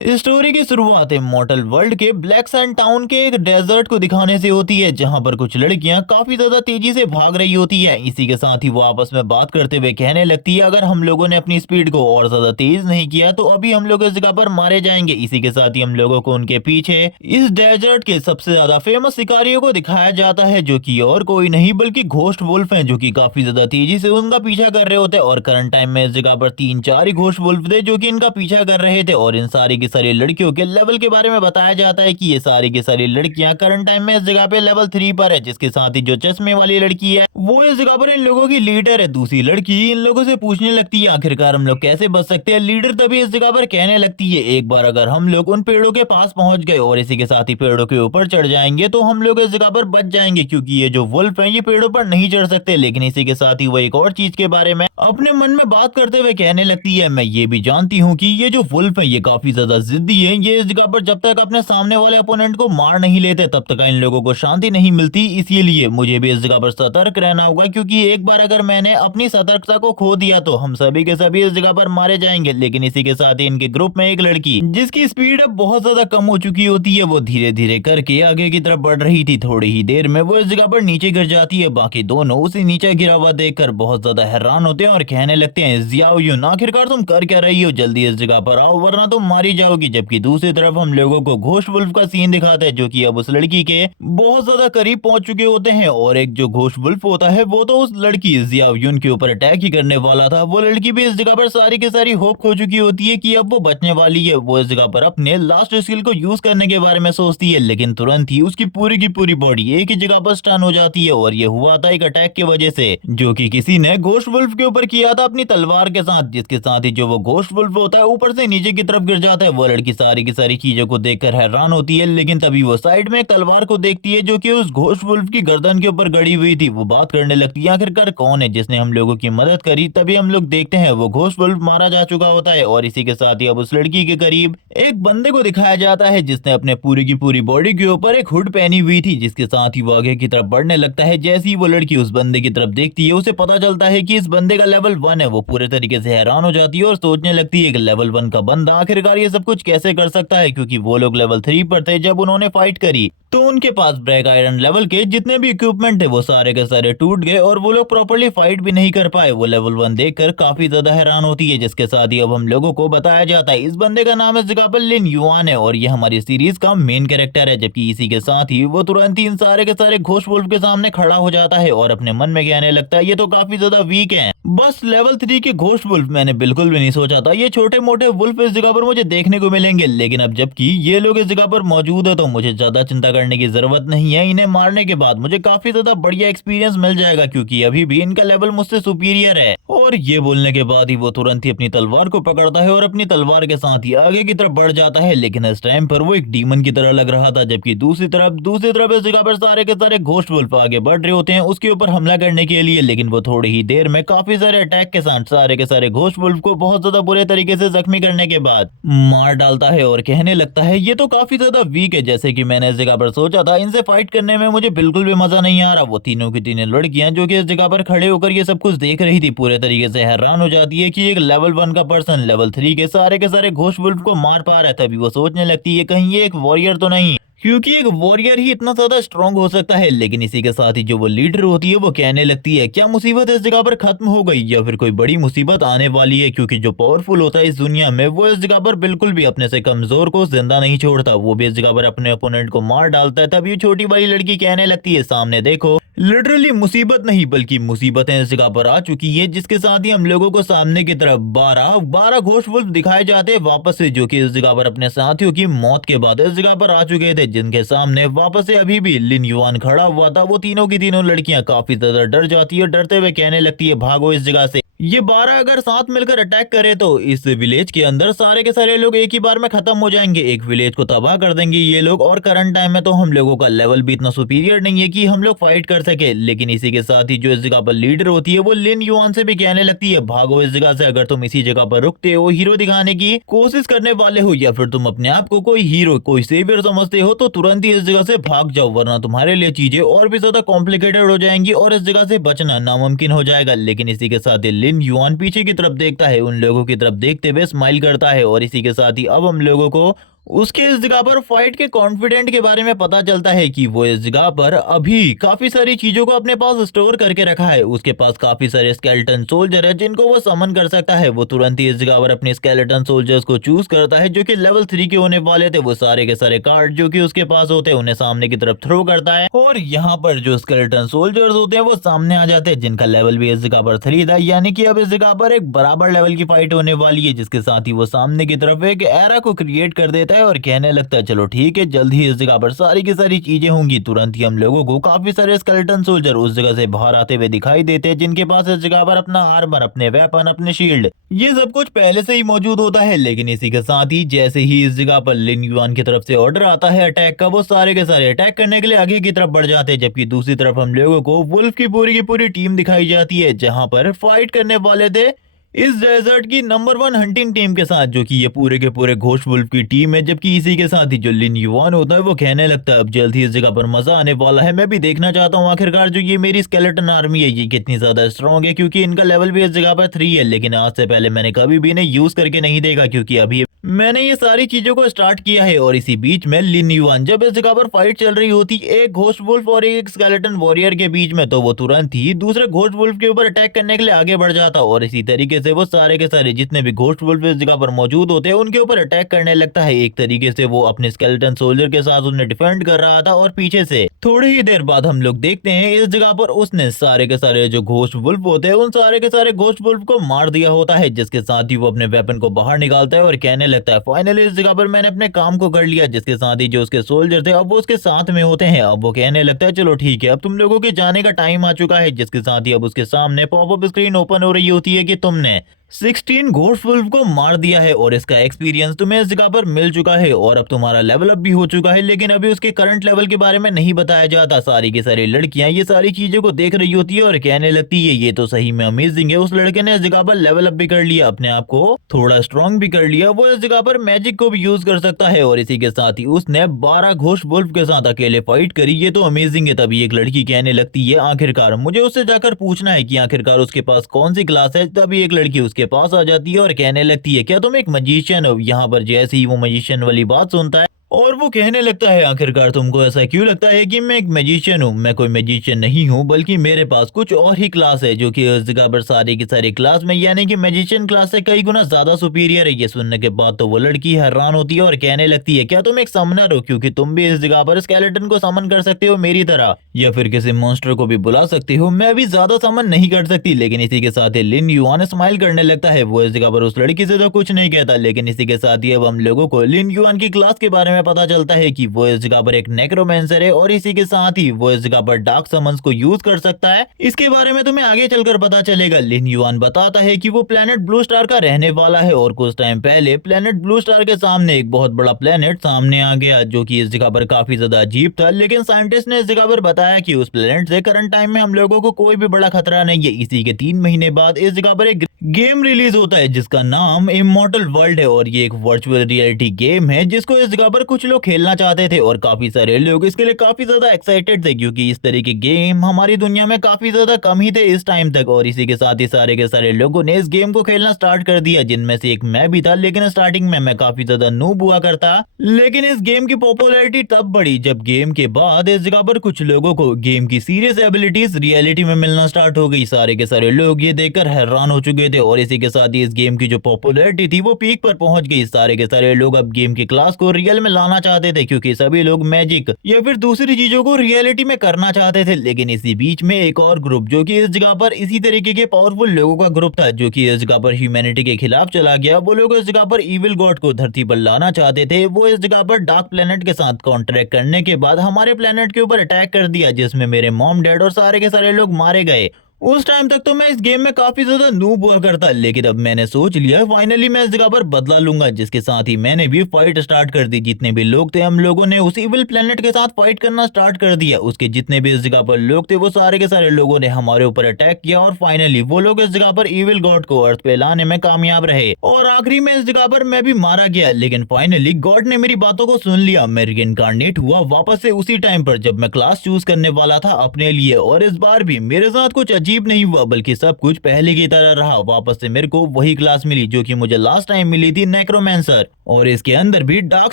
Story की शुरुआत immortal world के ब्लैक सैंड टाउन के एक डेजर्ट को दिखाने से होती है, जहां पर कुछ लड़कियां काफी ज्यादा तेजी से भाग रही होती है। इसी के साथ ही वो आपस में बात करते हुए कहने लगती है, अगर हम लोगों ने अपनी स्पीड को और ज्यादा तेज नहीं किया तो अभी हम लोग इस जगह पर मारे जाएंगे। इसी के साथ ही हम लोगों को उनके पीछे इस डेजर्ट के सबसे ज्यादा फेमस शिकारियों को दिखाया जाता है, जो कि और कोई नहीं बल्कि घोस्ट वुल्फ हैं, जो कि काफी ज्यादा तेजी से उनका पीछा कर रहे होते हैं। और करंट टाइम में इस जगह पर 3-4 ही घोस्ट वुल्फ थे जो कि इनका पीछा कर रहे थे। और इन सारी की सारी लड़कियों के लेवल के बारे में बताया जाता है कि ये सारी की सारी लड़कियां करंट टाइम में इस जगह पे लेवल 3 पर है, जिसके साथ ही जो चश्मे वाली लड़की है वो इस जगह पर इन लोगों की लीडर है। दूसरी लड़की इन लोगों से पूछने लगती है आखिरकार हम लोग कैसे बच सकते हैं। लीडर तभी इस जगह पर कहने लगती है, एक बार अगर हम लोग उन पेड़ों के पास पहुंच गए और इसी के साथ ही पेड़ों के ऊपर चढ़ जाएंगे तो हम लोग इस जगह पर बच जाएंगे, क्योंकि ये जो वुल्फ है ये पेड़ों पर नहीं चढ़ सकते। लेकिन इसी के साथ ही वो एक और चीज के बारे में अपने मन में बात करते हुए कहने लगती है, मैं ये भी जानती हूँ कि ये जो वुल्फ है ये काफी ज्यादा जिद्दी है। ये इस जगह पर जब तक अपने सामने वाले अपोनेंट को मार नहीं लेते तब तक इन लोगों को शांति नहीं मिलती। इसीलिए मुझे भी इस जगह पर सतर्क रहना होगा, क्योंकि एक बार अगर मैंने अपनी सतर्कता को खो दिया तो हम सभी के सभी इस जगह पर मारे जाएंगे। लेकिन इसी के साथ ही इनके ग्रुप में एक लड़की जिसकी स्पीड अब बहुत ज्यादा कम हो चुकी होती है, वो धीरे धीरे करके आगे की तरफ बढ़ रही थी। थोड़ी ही देर में वो इस जगह पर नीचे गिर जाती है। बाकी दोनों उसे नीचे गिरा हुआ देखकर बहुत ज्यादा हैरान होते हैं और कहने लगते हैं, जियाओ यून आखिरकार तुम कर क्या रही हो, जल्दी इस जगह पर आओ वरना तुम मारी जाओगी। जबकि दूसरी तरफ हम लोगों को घोस्ट वुल्फ का सीन दिखाता है, जो कि अब उस लड़की के बहुत ज्यादा करीब पहुंच चुके होते हैं। और एक जो घोस्ट वुल्फ होता है वो तो उस लड़की जियाओ यून के ऊपर अटैक ही करने वाला था। वो लड़की भी इस जगह पर सारी की सारी होप खो चुकी होती है कि अब वो बचने वाली है। वो इस जगह पर अपने लास्ट स्किल को यूज करने के बारे में सोचती है, लेकिन तुरंत ही उसकी पूरी की पूरी बॉडी एक ही जगह पर स्टन हो जाती है। और ये हुआ था एक अटैक की वजह से, जो कि किसी ने घोस्ट वुल्फ के ऊपर किया था अपनी तलवार के साथ, जिसके साथ ही जो वो घोस्ट वुल्फ होता है ऊपर से नीचे की तरफ गिर जाता है। वो लड़की सारी की सारी चीजों को देखकर हैरान होती है, लेकिन तभी वो साइड में एक तलवार को देखती है जो कि उस घोस्ट वुल्फ की गर्दन के ऊपर गड़ी हुई थी। वो बात करने लगती है, आखिरकार कौन है जिसने हम लोगों की मदद करी। तभी हम लोग देखते हैं वो घोस्ट वुल्फ मारा जा चुका होता है। और इसी के साथ ही अब उस लड़की के करीब एक बंदे को दिखाया जाता है जिसने अपने पूरी की पूरी बॉडी के ऊपर एक हुड पहनी हुई थी, जिसके साथ ही वो आगे की तरफ बढ़ने लगता है। जैसे ही वो लड़की उस बंदे की तरफ देखती है उसे पता चलता है कि इस बंदे का लेवल 1 है। वो पूरे तरीके से हैरान हो जाती है और सोचने लगती है कि लेवल 1 का बंदा आखिरकार ये सब कुछ कैसे कर सकता है, क्योंकि वो लोग लेवल 3 पर थे जब उन्होंने फाइट करी तो उनके पास ब्लैक आयरन लेवल के जितने भी इक्विपमेंट थे वो सारे के सारे टूट गए और वो लोग प्रॉपर्ली फाइट भी नहीं कर पाए। वो लेवल 1 देखकर काफी ज्यादा हैरान होती है, जिसके साथ ही अब हम लोगों को बताया जाता है इस बंदे का नाम इस जगह पर लिन युआन है और ये हमारी सीरीज का मेन कैरेक्टर है। जबकि इसी के साथ ही वो तुरंत ही इन सारे के सारे घोस्ट वुल्फ के सामने खड़ा हो जाता है और अपने मन में कहने लगता है, ये तो काफी ज्यादा वीक है, बस लेवल 3 के घोस्ट वुल्फ मैंने बिल्कुल भी नहीं सोचा था ये छोटे मोटे वुल्फ इस जगह पर मुझे देखने को मिलेंगे। लेकिन अब जबकि ये लोग इस जगह पर मौजूद है तो मुझे ज्यादा चिंता करने की जरूरत नहीं है। इन्हें मारने के बाद मुझे काफी ज्यादा बढ़िया एक्सपीरियंस मिल जाएगा, क्योंकि अभी भी इनका लेवल मुझसे सुपीरियर है। और ये बोलने के बाद ही वो तुरंत ही अपनी तलवार को पकड़ता है और अपनी तलवार के साथ ही आगे की तरफ बढ़ जाता है। लेकिन इस टाइम पर वो एक डीमन की तरह लग रहा था, जबकि दूसरी तरफ इस जगह पर सारे के सारे घोस्ट वुल्फ आगे बढ़ रहे होते हैं उसके ऊपर हमला करने के लिए। लेकिन वो थोड़ी ही देर में काफी सारे अटैक के साथ सारे के सारे घोस्ट वुल्फ को बहुत ज्यादा बुरे तरीके से जख्मी करने के बाद मार डालता है और कहने लगता है, ये तो काफी ज्यादा वीक है, जैसे कि मैंने इस जगह पर सोचा था। इनसे फाइट करने में मुझे बिल्कुल भी मजा नहीं आ रहा। वो तीनों की तीनों लड़कियां जो कि इस जगह पर खड़े होकर ये सब कुछ देख रही थी पूरे तरीके से हैरान हो जाती है कि एक लेवल 1 का पर्सन लेवल 3 के सारे घोस्ट वुल्फ को मार पा रहा है। तभी वो सोचने लगती है कहीं ये एक वॉरियर तो नहीं, क्योंकि एक वॉरियर ही इतना ज्यादा स्ट्रांग हो सकता है। लेकिन इसी के साथ ही जो वो लीडर होती है वो कहने लगती है, क्या मुसीबत इस जगह पर खत्म हो गई या फिर कोई बड़ी मुसीबत आने वाली है, क्योंकि जो पावरफुल होता है इस दुनिया में वो इस जगह पर बिल्कुल भी अपने से कमजोर को जिंदा नहीं छोड़ता, वो भी इस जगह पर अपने ओपोनेंट को मार डालता है। तभी छोटी वाली लड़की कहने लगती है, सामने देखो लिटरली मुसीबत नहीं बल्कि मुसीबतें इस जगह पर आ चुकी है। जिसके साथ ही हम लोगों को सामने की तरफ 12 घोस्ट वुल्फ दिखाए जाते हैं वापस से, जो कि इस जगह पर अपने साथियों की मौत के बाद इस जगह पर आ चुके थे, जिनके सामने वापस से अभी भी लिन युआन खड़ा हुआ था। वो तीनों की तीनों लड़कियां काफी ज्यादा डर जाती है, डरते हुए कहने लगती है, भागो इस जगह से। ये 12 अगर साथ मिलकर अटैक करे तो इस विलेज के अंदर सारे के सारे लोग एक ही बार में खत्म हो जाएंगे, एक विलेज को तबाह कर देंगे ये लोग। और करंट टाइम में तो हम लोगों का लेवल भी इतना सुपीरियर नहीं है कि हम लोग फाइट कर सके। लेकिन इसी के साथ ही जो इस जगह पर लीडर होती है वो लिन युआन से भी कहने लगती है, भागो इस जगह से। अगर तुम इसी जगह पर रुकते हो, हीरो दिखाने की कोशिश करने वाले हो या फिर तुम अपने आप को कोई हीरो कोई सेवियर समझते हो तो तुरंत ही इस जगह से भाग जाओ, वरना तुम्हारे लिए चीजें और भी ज्यादा कॉम्प्लिकेटेड हो जाएंगी और इस जगह से बचना नामुमकिन हो जाएगा। लेकिन इसी के साथ लिन युआन पीछे की तरफ देखता है, उन लोगों की तरफ देखते हुए स्माइल करता है और इसी के साथ ही अब हम लोगों को उसके इस जगह पर फाइट के कॉन्फिडेंट के बारे में पता चलता है कि वो इस जगह पर अभी काफी सारी चीजों को अपने पास स्टोर करके रखा है। उसके पास काफी सारे स्केलेटन सोल्जर है जिनको वो समन कर सकता है। वो तुरंत ही इस जगह पर अपने स्केलेटन सोल्जर्स को चूज करता है जो कि लेवल 3 के होने वाले थे। वो सारे के सारे कार्ड जो कि उसके पास होते हैं उन्हें सामने की तरफ थ्रो करता है और यहाँ पर जो स्केलेटन सोल्जर्स होते हैं वो सामने आ जाते हैं जिनका लेवल भी इस जगह पर 3 था। यानी कि अब इस जगह पर एक बराबर लेवल की फाइट होने वाली है, जिसके साथ ही वो सामने की तरफ एक एरा को क्रिएट कर देता है और कहने लगता है चलो ठीक है, जल्द ही इस जगह पर सारी की सारी चीजें होंगी। तुरंत ही हम लोगों को काफी सारे स्केलेटन सोल्जर उस जगह से बाहर आते हुए दिखाई देते हैं जिनके पास इस जगह पर अपना आर्मर, अपने वेपन, अपने शील्ड, ये सब कुछ पहले से ही मौजूद होता है। लेकिन इसी के साथ ही जैसे ही इस जगह पर लिन युआन की तरफ से ऑर्डर आता है अटैक का, वो सारे के सारे अटैक करने के लिए आगे की तरफ बढ़ जाते हैं। जबकि दूसरी तरफ हम लोगों को वुल्फ की पूरी टीम दिखाई जाती है जहां पर फाइट करने वाले थे इस डेजर्ट की नंबर 1 हंटिंग टीम के साथ, जो कि ये पूरे के पूरे घोस्ट वुल्फ की टीम है। जबकि इसी के साथ ही जो लिन युआन होता है वो कहने लगता है अब जल्द ही इस जगह पर मजा आने वाला है। मैं भी देखना चाहता हूँ आखिरकार जो ये मेरी स्केलेटन आर्मी है ये कितनी ज्यादा स्ट्रॉन्ग है, क्योंकि इनका लेवल भी इस जगह पर 3 है। लेकिन आज से पहले मैंने कभी भी इन्हें यूज करके नहीं देखा क्योंकि अभी मैंने ये सारी चीजों को स्टार्ट किया है। और इसी बीच में लिन युआन जब इस जगह पर फाइट चल रही होती एक घोस्ट वुल्फ और एक स्केलेटन वॉरियर के बीच में, तो वो तुरंत ही दूसरे घोस्ट वुल्फ के ऊपर अटैक करने के लिए आगे बढ़ जाता और इसी तरीके से वो सारे के सारे जितने भी घोस्ट वुल्फ इस जगह पर मौजूद होते हैं उनके ऊपर अटैक करने लगता है। एक तरीके से वो अपने स्केलेटन सोल्जर के साथ उन्हें डिफेंड कर रहा था और पीछे से थोड़ी ही देर बाद हम लोग देखते हैं इस जगह पर उसने सारे के सारे जो घोस्ट वुल्फ होते हैं उन सारे के सारे घोस्ट वुल्फ को मार दिया होता है, जिसके साथ ही वो अपने वेपन को बाहर निकालता है और कहने लगता है फाइनली इस जगह पर मैंने अपने काम को कर लिया। जिसके साथ ही जो उसके सोल्जर थे अब वो उसके साथ में होते हैं। अब वो कहने लगता है चलो ठीक है, अब तुम लोगों के जाने का टाइम आ चुका है। जिसके साथ ही अब उसके सामने पॉपअप स्क्रीन ओपन हो रही होती है कि तुमने 16 घोस्ट वुल्फ को मार दिया है और इसका एक्सपीरियंस तुम्हें इस जगह पर मिल चुका है और अब तुम्हारा लेवल अप भी हो चुका है। लेकिन अभी उसके करंट लेवल के बारे में नहीं बताया जाता। सारी की सारी लड़कियां ये सारी चीजों को देख रही होती है और कहने लगती है ये तो सही में अमेजिंग है, उस लड़के ने इस जगह पर लेवल अप भी कर लिया, अपने आप को थोड़ा स्ट्रॉन्ग भी कर लिया, वो इस जगह पर मैजिक को भी यूज कर सकता है। और इसी के साथ ही उसने 12 घोस्ट वुल्फ के साथ अकेले फाइट करी, ये तो अमेजिंग है। तभी एक लड़की कहने लगती है आखिरकार मुझे उससे जाकर पूछना है कि आखिरकार उसके पास कौन सी क्लास है। तभी एक लड़की उसके पास आ जाती है और कहने लगती है क्या तुम एक मजिशियन हो। यहाँ पर जैसे ही वो मजिशियन वाली बात सुनता है और वो कहने लगता है आखिरकार तुमको ऐसा क्यों लगता है कि मैं एक मैजिशियन हूँ। मैं कोई मैजिशियन नहीं हूँ, बल्कि मेरे पास कुछ और ही क्लास है जो कि इस जगह पर सारी की सारी क्लास में यानी कि मैजिशियन क्लास से कई गुना ज्यादा सुपीरियर है। ये सुनने के बाद तो वो लड़की हैरान होती है और कहने लगती है क्या तुम एक समनर हो, क्योंकि तुम भी इस जगह पर स्केलेटन को समन कर सकते हो मेरी तरह, या फिर किसी मॉन्स्टर को भी बुला सकते हो। मैं भी ज्यादा समन नहीं कर सकती। लेकिन इसी के साथ ही लिन युआन स्माइल करने लगता है। वो इस जगह पर उस लड़की से तो कुछ नहीं कहता। लेकिन इसी के साथ ही अब हम लोगों को लिन युआन की क्लास के बारे में पता चलता है कि वो इस जगह पर एक नेक्रोमेंसर है और इसी के साथ ही वो इस जगह पर डार्क समन्स को यूज कर सकता है। इसके बारे में तुम्हें आगे चलकर पता चलेगा। लिन युआन बताता है कि वो प्लेनेट ब्लू स्टार का रहने वाला है और कुछ टाइम पहले प्लेनेट ब्लू स्टार के सामने एक बहुत बड़ा प्लेनेट सामने आ गया जो कि इस जगह पर काफी ज्यादा अजीब था। लेकिन साइंटिस्ट ने इस जगह पर बताया कि उस प्लेनेट से करंट टाइम में हम लोगों को कोई भी बड़ा खतरा नहीं है। इसी के 3 महीने बाद इस जगह पर एक गेम रिलीज होता है जिसका नाम इमॉर्टल वर्ल्ड है और ये एक वर्चुअल रियलिटी गेम है जिसको इस जगह पर कुछ लोग खेलना चाहते थे और काफी सारे लोग इसके लिए काफी ज्यादा एक्साइटेड थे, क्योंकि इस तरह के गेम हमारी दुनिया में काफी ज्यादा कम ही थे इस टाइम तक। और इसी के साथ ही सारे के सारे लोगों ने इस गेम को खेलना स्टार्ट कर दिया, जिनमें से एक मैं भी था। लेकिन स्टार्टिंग में मैं काफी ज्यादा नूब हुआ करता। लेकिन इस गेम की पॉपुलैरिटी तब बढ़ी जब गेम के बाद इस जगह पर कुछ लोगों को गेम की सीरियस एबिलिटीज रियलिटी में मिलना स्टार्ट हो गई। सारे के सारे लोग ये देखकर हैरान हो चुके थे और इसी के साथ ही इस गेम की जो पॉपुलैरिटी थी वो पीक पर पहुंच गई। सारे के सारे लोग अब गेम की क्लास को रियल में लाना चाहते थे, क्योंकि सभी लोग मैजिक या फिर दूसरी चीजों को रियलिटी में करना चाहते थे। लेकिन इसी बीच में एक और ग्रुप जो कि इस जगह पर इसी तरीके के पावरफुल लोगों का ग्रुप था जो कि इस जगह पर ह्यूमैनिटी के खिलाफ चला गया। वो लोग इस जगह पर इविल गॉड को धरती पर लाना चाहते थे। वो इस जगह पर डार्क प्लेनेट के साथ कॉन्ट्रैक्ट करने के बाद हमारे प्लेनेट के ऊपर अटैक कर दिया, जिसमें मेरे मॉम डैड और सारे के सारे लोग मारे गए। उस टाइम तक तो मैं इस गेम में काफी ज्यादा नूब हुआ करता, लेकिन अब मैंने सोच लिया फाइनली मैं इस जगह पर बदला लूंगा। जिसके साथ ही मैंने भी फाइट स्टार्ट कर दी। जितने भी लोग थे हम लोगों ने उस इविल प्लेनेट के साथ फाइट करना स्टार्ट कर दिया। उसके जितने भी इस जगह पर लोग थे वो सारे के सारे लोगों ने हमारे ऊपर अटैक किया और फाइनली वो लोग इस जगह पर इविल गॉड को अर्थ पे लाने में कामयाब रहे और आखिरी में इस जगह पर मैं भी मारा गया। लेकिन फाइनली गॉड ने मेरी बातों को सुन लिया। मैं रीइंकार्नेट हुआ वापस से उसी टाइम पर जब मैं क्लास चूज करने वाला था अपने लिए। और इस बार भी मेरे साथ कुछ अजीब नहीं हुआ, बल्कि सब कुछ पहले की तरह रहा। वापस से मेरे को वही क्लास मिली जो कि मुझे लास्ट टाइम मिली थी, नेक्रोमेंसर, और इसके अंदर भी डार्क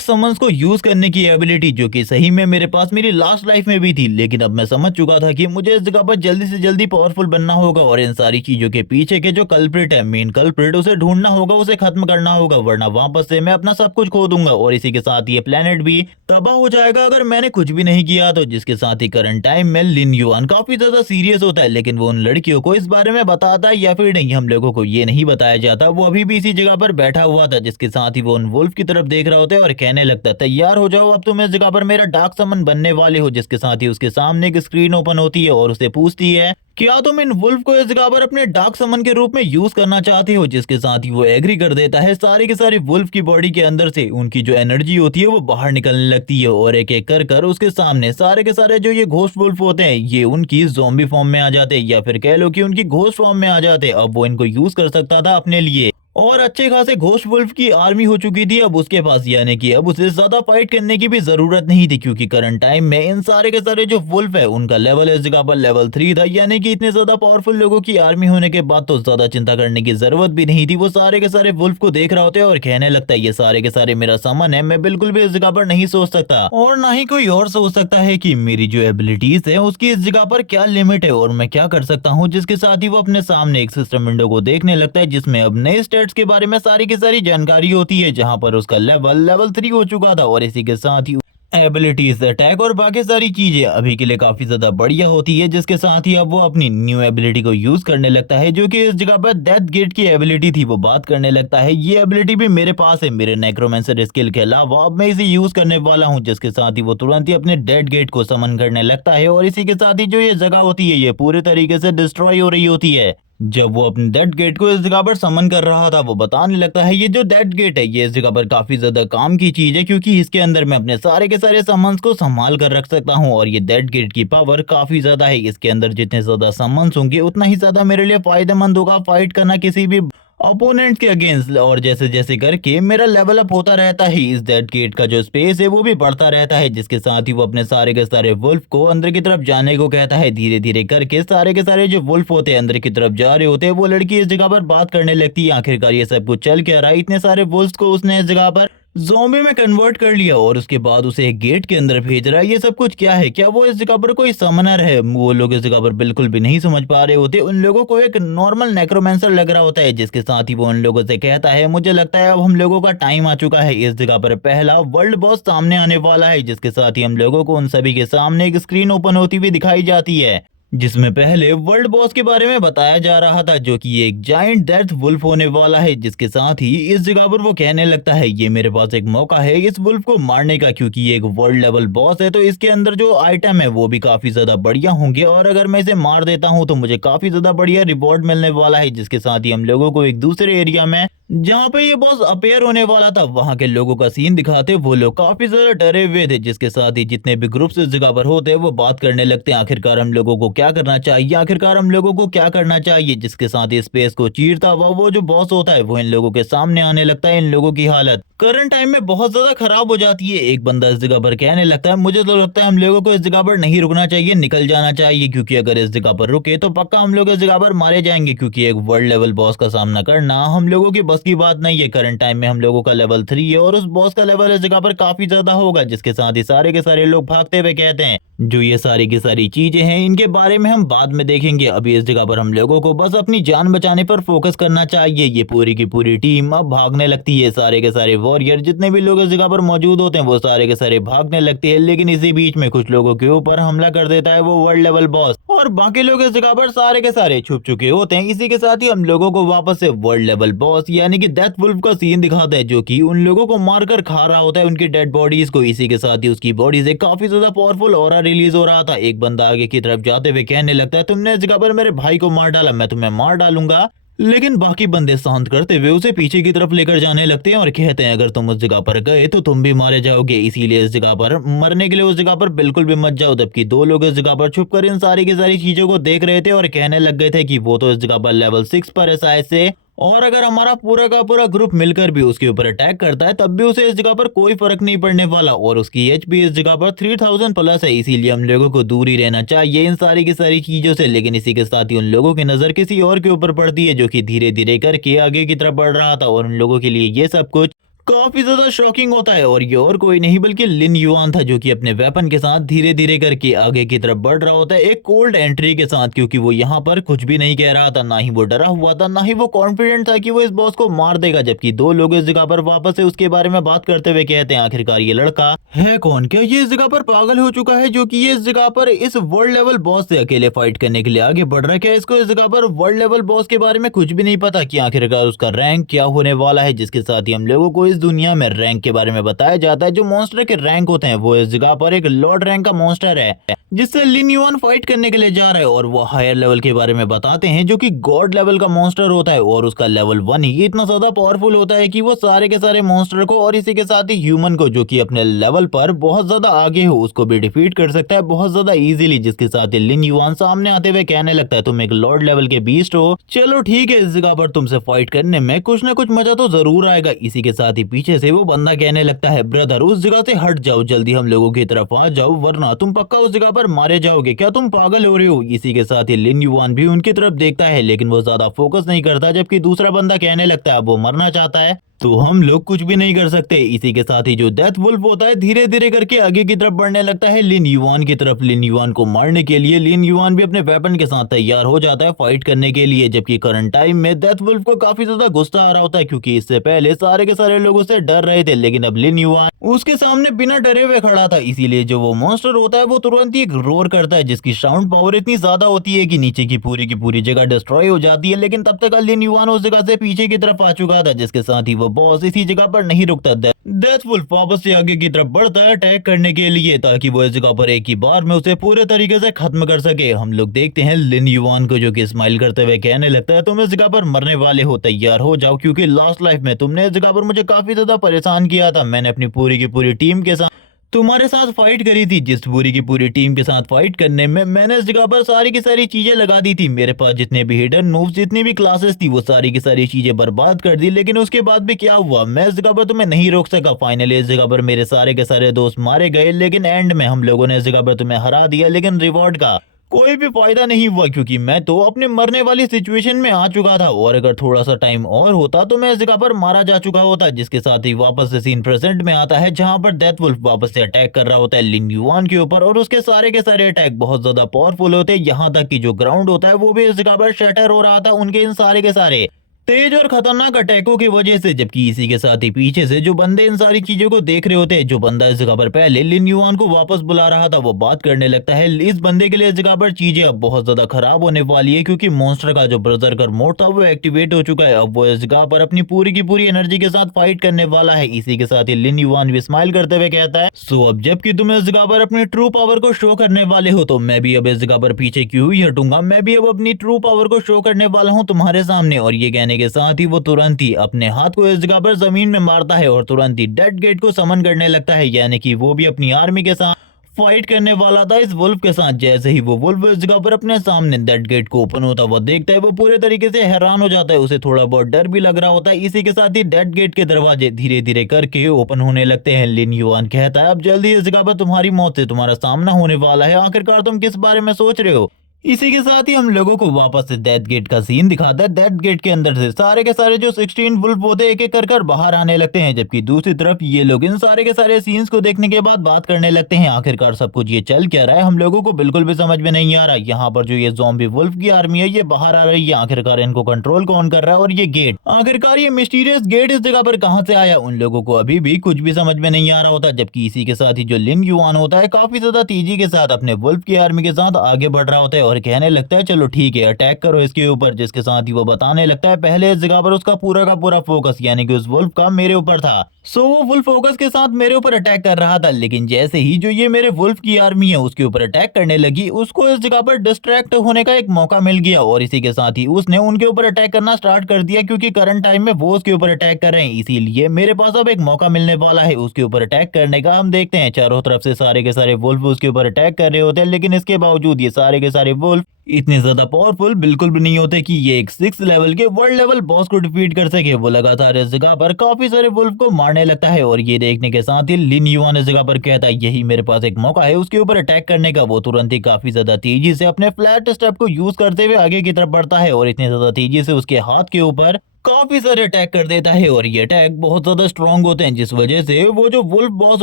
समन्स को यूज करने की एबिलिटी, जो कि सही में मेरे पास मेरी लास्ट लाइफ में भी थी। लेकिन अब मैं समझ चुका था कि मुझे इस जगह पर जल्दी से जल्दी पावरफुल बनना होगा और इन सारी चीजों के पीछे के जो कल्प्रिट है, मेन कल्प्रिट, उसे ढूंढना होगा, उसे खत्म करना होगा, वरना वापस से मैं अपना सब कुछ खो दूंगा और इसी के साथ ये प्लेनेट भी तबाह हो जाएगा अगर मैंने कुछ भी नहीं किया तो। जिसके साथ ही करंट टाइम में लिन युआन काफी ज्यादा सीरियस होता है, लेकिन वो उन लड़कियों को इस बारे में बताता है या फिर नहीं, हम लोगों को ये नहीं बताया जाता। वो अभी भी इसी जगह पर बैठा हुआ था, जिसके साथ ही वो उन वुल्फ की तरफ देख रहा होता है और कहने लगता है, तैयार हो जाओ, अब तुम इस जगह पर मेरा डार्क समन बनने वाले हो। जिसके साथ ही उसके सामने एक स्क्रीन ओपन होती है और उसे पूछती है, क्या तुम इन वुल्फ को इस जगह पर अपने डार्क समन के रूप में यूज करना चाहते हो। जिसके साथ ही वो एग्री कर देता है। सारी के सारी वुल्फ की बॉडी के अंदर से उनकी जो एनर्जी होती है वो बाहर निकलने लगती है और एक एक कर कर उसके सामने सारे के सारे जो ये घोस्ट वुल्फ होते हैं ये उनकी ज़ॉम्बी फॉर्म में आ जाते हैं, या फिर कह लो कि उनकी घोस्ट फॉर्म में आ जाते हैं। अब वो इनको यूज कर सकता था अपने लिए और अच्छे खासे घोस्ट वुल्फ की आर्मी हो चुकी थी अब उसके पास, यानी कि अब उसे ज्यादा फाइट करने की भी जरूरत नहीं थी, क्योंकि करंट टाइम में इन सारे के सारे जो वुल्फ है उनका लेवल इस जगह पर लेवल 3 था, यानी कि इतने ज्यादा पावरफुल लोगों की आर्मी होने के बाद तो ज्यादा चिंता करने की जरूरत भी नहीं थी। वो सारे के सारे वुल्फ को देख रहा होता है और कहने लगता है, ये सारे के सारे मेरा सामान है, मैं बिल्कुल भी इस जगह पर नहीं सोच सकता और ना ही कोई और सोच सकता है कि मेरी जो एबिलिटीज है उसकी इस जगह पर क्या लिमिट है और मैं क्या कर सकता हूँ। जिसके साथ ही वो अपने सामने एक सिस्टम विंडो को देखने लगता है, जिसमें अब नए स्टेट्स के बारे में सारी की सारी जानकारी होती है, जहां पर उसका लेवल 3 हो चुका था और इसी के साथ ही एबिलिटीज, अटैक और बाकी सारी चीजें अभी के लिए काफी ज्यादा बढ़िया होती है। जिसके साथ ही अब वो अपनी न्यू एबिलिटी को यूज करने लगता है, जो कि इस जगह पर डेथ गेट की एबिलिटी थी। वो बात करने लगता है, ये एबिलिटी भी मेरे पास है मेरे नेक्रोमेंसर स्किल के अलावा, अब मैं इसे यूज करने वाला हूँ। जिसके साथ ही वो तुरंत ही अपने डेथ गेट को समन करने लगता है और इसी के साथ ही जो ये जगह होती है ये पूरे तरीके से डिस्ट्रॉय हो रही होती है। जब वो अपने डेथ गेट को इस जगह पर समन कर रहा था वो बताने लगता है, ये जो डेथ गेट है ये इस जगह पर काफी ज्यादा काम की चीज है, क्योंकि इसके अंदर मैं अपने सारे के सारे सामान्स को संभाल कर रख सकता हूँ और ये डेथ गेट की पावर काफी ज्यादा है। इसके अंदर जितने ज्यादा सामान्स होंगे उतना ही ज्यादा मेरे लिए फायदेमंद होगा फाइट करना किसी भी अपोनेंट के अगेंस्ट। और जैसे जैसे करके मेरा लेवल अप होता रहता है, इस डेथ गेट का जो स्पेस है वो भी बढ़ता रहता है। जिसके साथ ही वो अपने सारे के सारे वुल्फ को अंदर की तरफ जाने को कहता है। धीरे धीरे करके सारे के सारे जो वुल्फ होते हैं अंदर की तरफ जा रहे होते हैं। वो लड़की इस जगह पर बात करने लगती है, आखिरकार ये सब कुछ चल क्या रहा है, इतने सारे वुल्फ को उसने इस जगह पर ज़ॉम्बी में कन्वर्ट कर लिया और उसके बाद उसे एक गेट के अंदर भेज रहा है। ये सब कुछ क्या है, क्या वो इस जगह पर कोई समनर है। वो लोग इस जगह पर बिल्कुल भी नहीं समझ पा रहे होते, उन लोगों को एक नॉर्मल नेक्रोमेंसर लग रहा होता है। जिसके साथ ही वो उन लोगों से कहता है, मुझे लगता है अब हम लोगों का टाइम आ चुका है, इस जगह पर पहला वर्ल्ड बॉस सामने आने वाला है। जिसके साथ ही हम लोगों को उन सभी के सामने एक स्क्रीन ओपन होती हुई दिखाई जाती है, जिसमें पहले वर्ल्ड बॉस के बारे में बताया जा रहा था, जो कि एक जायंट डेथ वुल्फ होने वाला है। जिसके साथ ही इस जगह पर वो कहने लगता है, ये मेरे पास एक मौका है इस वुल्फ को मारने का, क्योंकि ये एक वर्ल्ड लेवल बॉस है तो इसके अंदर जो आइटम है वो भी काफी ज्यादा बढ़िया होंगे और अगर मैं इसे मार देता हूँ तो मुझे काफी ज्यादा बढ़िया रिवॉर्ड मिलने वाला है। जिसके साथ ही हम लोगों को एक दूसरे एरिया में जहाँ पे ये बॉस अपेयर होने वाला था वहां के लोगों का सीन दिखाते, वो लोग काफी ज्यादा डरे हुए थे। जिसके साथ ही जितने भी ग्रुप्स इस जगह पर होते हैं वो बात करने लगते हैं, आखिरकार हम लोगों को क्या करना चाहिए, आखिरकार हम लोगों को क्या करना चाहिए। जिसके साथ ही स्पेस को चीरता हुआ वो जो बॉस होता है वो इन लोगों के सामने आने लगता है। इन लोगों की हालत करंट टाइम में बहुत ज्यादा खराब हो जाती है। एक बंदा इस जगह पर कहने लगता है, मुझे तो लगता है हम लोगों को इस जगह पर नहीं रुकना चाहिए, निकल जाना चाहिए, क्योंकि अगर इस जगह पर रुके तो पक्का हम लोग इस जगह पर मारे जाएंगे, क्योंकि एक वर्ल्ड लेवल बॉस का सामना करना हम लोगों की बस की बात नहीं है। करंट टाइम में हम लोगों का लेवल 3 है और उस बॉस का लेवल इस जगह पर काफी ज्यादा होगा। जिसके साथ ही सारे के सारे लोग भागते हुए कहते हैं, जो ये सारी की सारी चीजें हैं इनके बारे में हम बाद में देखेंगे, अभी इस जगह पर हम लोगों को बस अपनी जान बचाने पर फोकस करना चाहिए। ये पूरी की पूरी टीम अब भागने लगती है, सारे के सारे वॉरियर जितने भी लोग इस जगह पर मौजूद होते हैं वो सारे के सारे भागने लगते हैं। लेकिन इसी बीच में कुछ लोगों के ऊपर हमला कर देता है वो वर्ल्ड लेवल बॉस और बाकी लोग इस जगह पर सारे के सारे छुप चुके होते हैं। इसी के साथ ही हम लोगों को वापस से वर्ल्ड लेवल बॉस यानी कि डेथ वुल्फ का सीन दिखाता है, जो कि उन लोगों को मारकर खा रहा होता है उनकी डेड बॉडीज को। इसी के साथ ही उसकी बॉडी से काफी ज्यादा पावरफुल ऑरा रिलीज हो रहा था। एक बंदा आगे की तरफ जाते हुए कहने लगता है, तुमने इस जगह पर मेरे भाई को मार डाला, मैं तुम्हें मार डालूंगा। लेकिन बाकी बंदे शांत करते हुए उसे पीछे की तरफ लेकर जाने लगते हैं और कहते हैं, अगर तुम उस जगह पर गए तो तुम भी मारे जाओगे, इसीलिए इस जगह पर मरने के लिए उस जगह पर बिल्कुल भी मत जाओ। जबकि दो लोग इस जगह पर छुपकर इन सारी की सारी चीजों को देख रहे थे और कहने लग गए थे कि वो तो इस जगह पर लेवल 6 पर है शायद से और अगर हमारा पूरा का पूरा ग्रुप मिलकर भी उसके ऊपर अटैक करता है तब भी उसे इस जगह पर कोई फर्क नहीं पड़ने वाला, और उसकी एचपी इस जगह पर 3000 प्लस है। इसीलिए हम लोगों को दूर ही रहना चाहिए इन सारी की सारी चीजों से। लेकिन इसी के साथ ही उन लोगों की नजर किसी और के ऊपर पड़ती है जो कि धीरे धीरे करके आगे की तरफ बढ़ रहा था, और उन लोगों के लिए ये सब कुछ काफी ज्यादा शॉकिंग होता है। और ये और कोई नहीं बल्कि लिन युआन था, जो कि अपने वेपन के साथ धीरे धीरे करके आगे की तरफ बढ़ रहा होता है एक कोल्ड एंट्री के साथ, क्योंकि वो यहाँ पर कुछ भी नहीं कह रहा था, ना ही वो डरा हुआ था, ना ही वो कॉन्फिडेंट था कि वो इस बॉस को मार देगा। जबकि दो लोग इस जगह पर वापस से उसके बारे में बात करते हुए कहते हैं आखिरकार ये लड़का है कौन, क्या ये इस जगह पर पागल हो चुका है जो कि ये इस जगह पर इस वर्ल्ड लेवल बॉस से अकेले फाइट करने के लिए आगे बढ़ रहा है? क्या इसको इस जगह पर वर्ल्ड लेवल बॉस के बारे में कुछ भी नहीं पता कि आखिरकार उसका रैंक क्या होने वाला है? जिसके साथ ही हम लोगों को इस दुनिया में रैंक के बारे में बताया जाता है। जो मॉन्स्टर के रैंक होते हैं वो इस जगह पर एक लॉर्ड रैंक का मॉन्स्टर है जिससे लिन युआन फाइट करने के लिए जा रहा है, और वो हायर लेवल के बारे में बताते हैं जो कि गॉड लेवल का मॉन्स्टर होता है, और उसका लेवल 1 ही इतना ज्यादा पावरफुल होता है कि वो सारे के सारे मॉन्स्टर को और इसी के साथ ही ह्यूमन को जो कि अपने लेवल पर बहुत ज्यादा आगे हो उसको भी डिफीट कर सकता है बहुत ज्यादा इजीली। जिसके साथ ही लिन युआन सामने आते हुए कहने लगता है तुम एक लॉर्ड लेवल के बीस्ट हो, चलो ठीक है इस जगह पर तुमसे फाइट करने में कुछ ना कुछ मजा तो जरूर आएगा। इसी के साथ ही पीछे से वो बंदा कहने लगता है ब्रदर उस जगह से हट जाओ, जल्दी हम लोगों की तरफ आ जाओ वरना तुम पक्का उस जगह पर मारे जाओगे, क्या तुम पागल हो रहे हो? इसी के साथ ही लिन युआन भी उनकी तरफ देखता है लेकिन वो ज्यादा फोकस नहीं करता, जबकि दूसरा बंदा कहने लगता है वो मरना चाहता है तो हम लोग कुछ भी नहीं कर सकते। इसी के साथ ही जो डेथ वुल्फ होता है धीरे धीरे करके आगे की तरफ बढ़ने लगता है लिन युआन की तरफ। लिन युआन को मारने के लिए लिन युआन भी अपने वेपन के साथ तैयार हो जाता है फाइट करने के लिए, जबकि करंट टाइम में डेथ वुल्फ को काफी ज्यादा गुस्सा आ रहा होता है क्योंकि इससे पहले सारे के सारे लोग उससे डर रहे थे, लेकिन अब लिन युआन उसके सामने बिना डरे हुए खड़ा था। इसीलिए जो वो मॉन्स्टर होता है वो तुरंत ही एक रोर करता है जिसकी साउंड पावर इतनी ज्यादा होती है कि नीचे की पूरी जगह डिस्ट्रॉय हो जाती है। लेकिन तब तक लिन युआन उस जगह से पीछे की तरफ आ चुका था, जिसके साथ ही वो बॉस इसी जगह पर नहीं रुकता। डेथ वुल्फ वापस से आगे की तरफ बढ़ता है अटैक करने के लिए ताकि वो इस जगह पर एक ही बार में उसे पूरे तरीके से खत्म कर सके। हम लोग देखते हैं लिन युआन को जो कि स्माइल करते हुए कहने लगता है तुम इस जगह पर मरने वाले हो, तैयार हो जाओ, क्योंकि लास्ट लाइफ में तुमने इस जगह पर मुझे काफी ज्यादा परेशान किया था। मैंने अपनी पूरी की पूरी टीम के साथ तुम्हारे साथ फाइट करी थी, जिस पूरी की पूरी टीम के साथ फाइट करने में मैंने इस जगह पर सारी की सारी चीजें लगा दी थी। मेरे पास जितने भी हिडन मूव्स जितनी भी क्लासेस थी वो सारी की सारी चीजें बर्बाद कर दी, लेकिन उसके बाद भी क्या हुआ, मैं इस जगह पर तुम्हें नहीं रोक सका। फाइनली इस जगह पर मेरे सारे के सारे दोस्त मारे गए, लेकिन एंड में हम लोगों ने इस जगह पर तुम्हें हरा दिया, लेकिन रिवॉर्ड का कोई भी फायदा नहीं हुआ क्योंकि मैं तो अपने मरने वाली सिचुएशन में आ चुका था, और अगर थोड़ा सा टाइम और होता तो मैं इस जगह पर मारा जा चुका होता। जिसके साथ ही वापस से सीन प्रेजेंट में आता है जहां पर डेथ वुल्फ वापस से अटैक कर रहा होता है लिन युआन के ऊपर, और उसके सारे के सारे अटैक बहुत ज्यादा पावरफुल होते हैं, यहाँ तक कि जो ग्राउंड होता है वो भी इस जगह पर शटर हो रहा था उनके इन सारे के सारे तेज और खतरनाक अटैकों की वजह से। जबकि इसी के साथ ही पीछे से जो बंदे इन सारी चीजों को देख रहे होते हैं, जो बंदा इस जगह पर पहले लिन युआन को वापस बुला रहा था वो बात करने लगता है इस बंदे के लिए इस जगह पर चीजें अब बहुत ज्यादा खराब होने वाली है, क्योंकि मॉन्स्टर का जो बर्जरकर मोड था वो एक्टिवेट हो चुका है। अब वो इस जगह पर अपनी पूरी की पूरी एनर्जी के साथ फाइट करने वाला है। इसी के साथ ही लिन युआन भी स्माइल करते हुए कहता है सो अब जबकि तुम इस जगह पर अपनी ट्रू पावर को शो करने वाले हो तो मैं भी अब इस जगह पर पीछे क्यों ही हटूंगा, मैं भी अब अपनी ट्रू पावर को शो करने वाला हूँ तुम्हारे सामने। और ये कहने के साथ ही वो तुरंत ही अपने हाथ को इस जगह पर जमीन में मारता है और तुरंत ही डेड गेट को समन करने लगता है, यानी कि वो भी अपनी आर्मी के साथ फाइट करने वाला था इस वुल्फ के साथ। जैसे ही वो वुल्फ इस जगह पर अपने सामने डेड गेट को ओपन होता वो देखता है वो पूरे तरीके से हैरान हो जाता है, उसे थोड़ा बहुत डर भी लग रहा होता है। इसी के साथ ही डेड गेट के दरवाजे धीरे धीरे करके ओपन होने लगते हैं। लिन युआन कहता है अब जल्दी इस जगह पर तुम्हारी मौत से तुम्हारा सामना होने वाला है, आखिरकार तुम किस बारे में सोच रहे हो? इसी के साथ ही हम लोगों को वापस से डेथ गेट का सीन दिखाता है। डेथ गेट के अंदर से सारे के सारे जो 16 वुल्फ होते एक एक कर बाहर आने लगते हैं, जबकि दूसरी तरफ ये लोग इन सारे के सारे सीन्स को देखने के बाद बात करने लगते हैं आखिरकार सब कुछ ये चल क्या रहा है, हम लोगों को बिल्कुल भी समझ में नहीं आ रहा। यहाँ पर जो ये ज़ॉम्बी वुल्फ की आर्मी है ये बाहर आ रही है, आखिरकार इनको कंट्रोल कौन कर रहा है, और ये गेट आखिरकार ये मिस्टीरियस गेट इस जगह पर कहाँ से आया, उन लोगों को अभी भी कुछ भी समझ में नहीं आ रहा होता। जबकि इसी के साथ ही जो लिन युआन होता है काफी ज्यादा तेजी के साथ अपने वुल्फ की आर्मी के साथ आगे बढ़ रहा होता है और कहने लगता है चलो ठीक है अटैक करो इसके ऊपर। जिसके साथ ही वो बताने लगता है पहले इस जगह पर उसका पूरा का पूरा फोकस यानी कि उस वुल्फ का मेरे ऊपर था, सो वो वुल्फ फोकस के साथ मेरे ऊपर अटैक कर रहा था। लेकिन जैसे ही जो ये मेरे वुल्फ की आर्मी है उसके ऊपर अटैक करने लगी उसको इस जगह पर डिस्ट्रैक्ट होने का एक मौका मिल गया, और इसी के साथ ही उसने उनके ऊपर अटैक करना स्टार्ट कर दिया क्योंकि करंट टाइम में वो उसके ऊपर अटैक कर रहे हैं। इसीलिए मेरे पास अब एक मौका मिलने वाला है उसके ऊपर अटैक करने का। हम देखते हैं चारों तरफ से सारे के सारे वुल्फ उसके ऊपर अटैक कर रहे होते हैं, लेकिन इसके बावजूद ये सारे के सारे वुल्फ इतने ज्यादा पावरफुल बिल्कुल भी नहीं होते कि ये एक 6 लेवल के वर्ल्ड लेवल बॉस को डिफीट कर सके। वो लगातार इस जगह पर काफी सारे वुल्फ को मारने लगता है और ये देखने के साथ ही लिन युआन इस जगह पर कहता है यही मेरे पास एक मौका है उसके ऊपर अटैक करने का। वो तुरंत ही काफी ज्यादा तेजी से अपने फ्लैट स्टेप को यूज करते हुए आगे की तरफ बढ़ता है और इतनी ज्यादा तेजी से उसके हाथ के ऊपर काफी सारे अटैक कर देता है और ये अटैक बहुत ज्यादा स्ट्रांग होते हैं, जिस वजह से वो जो वुल्फ बॉस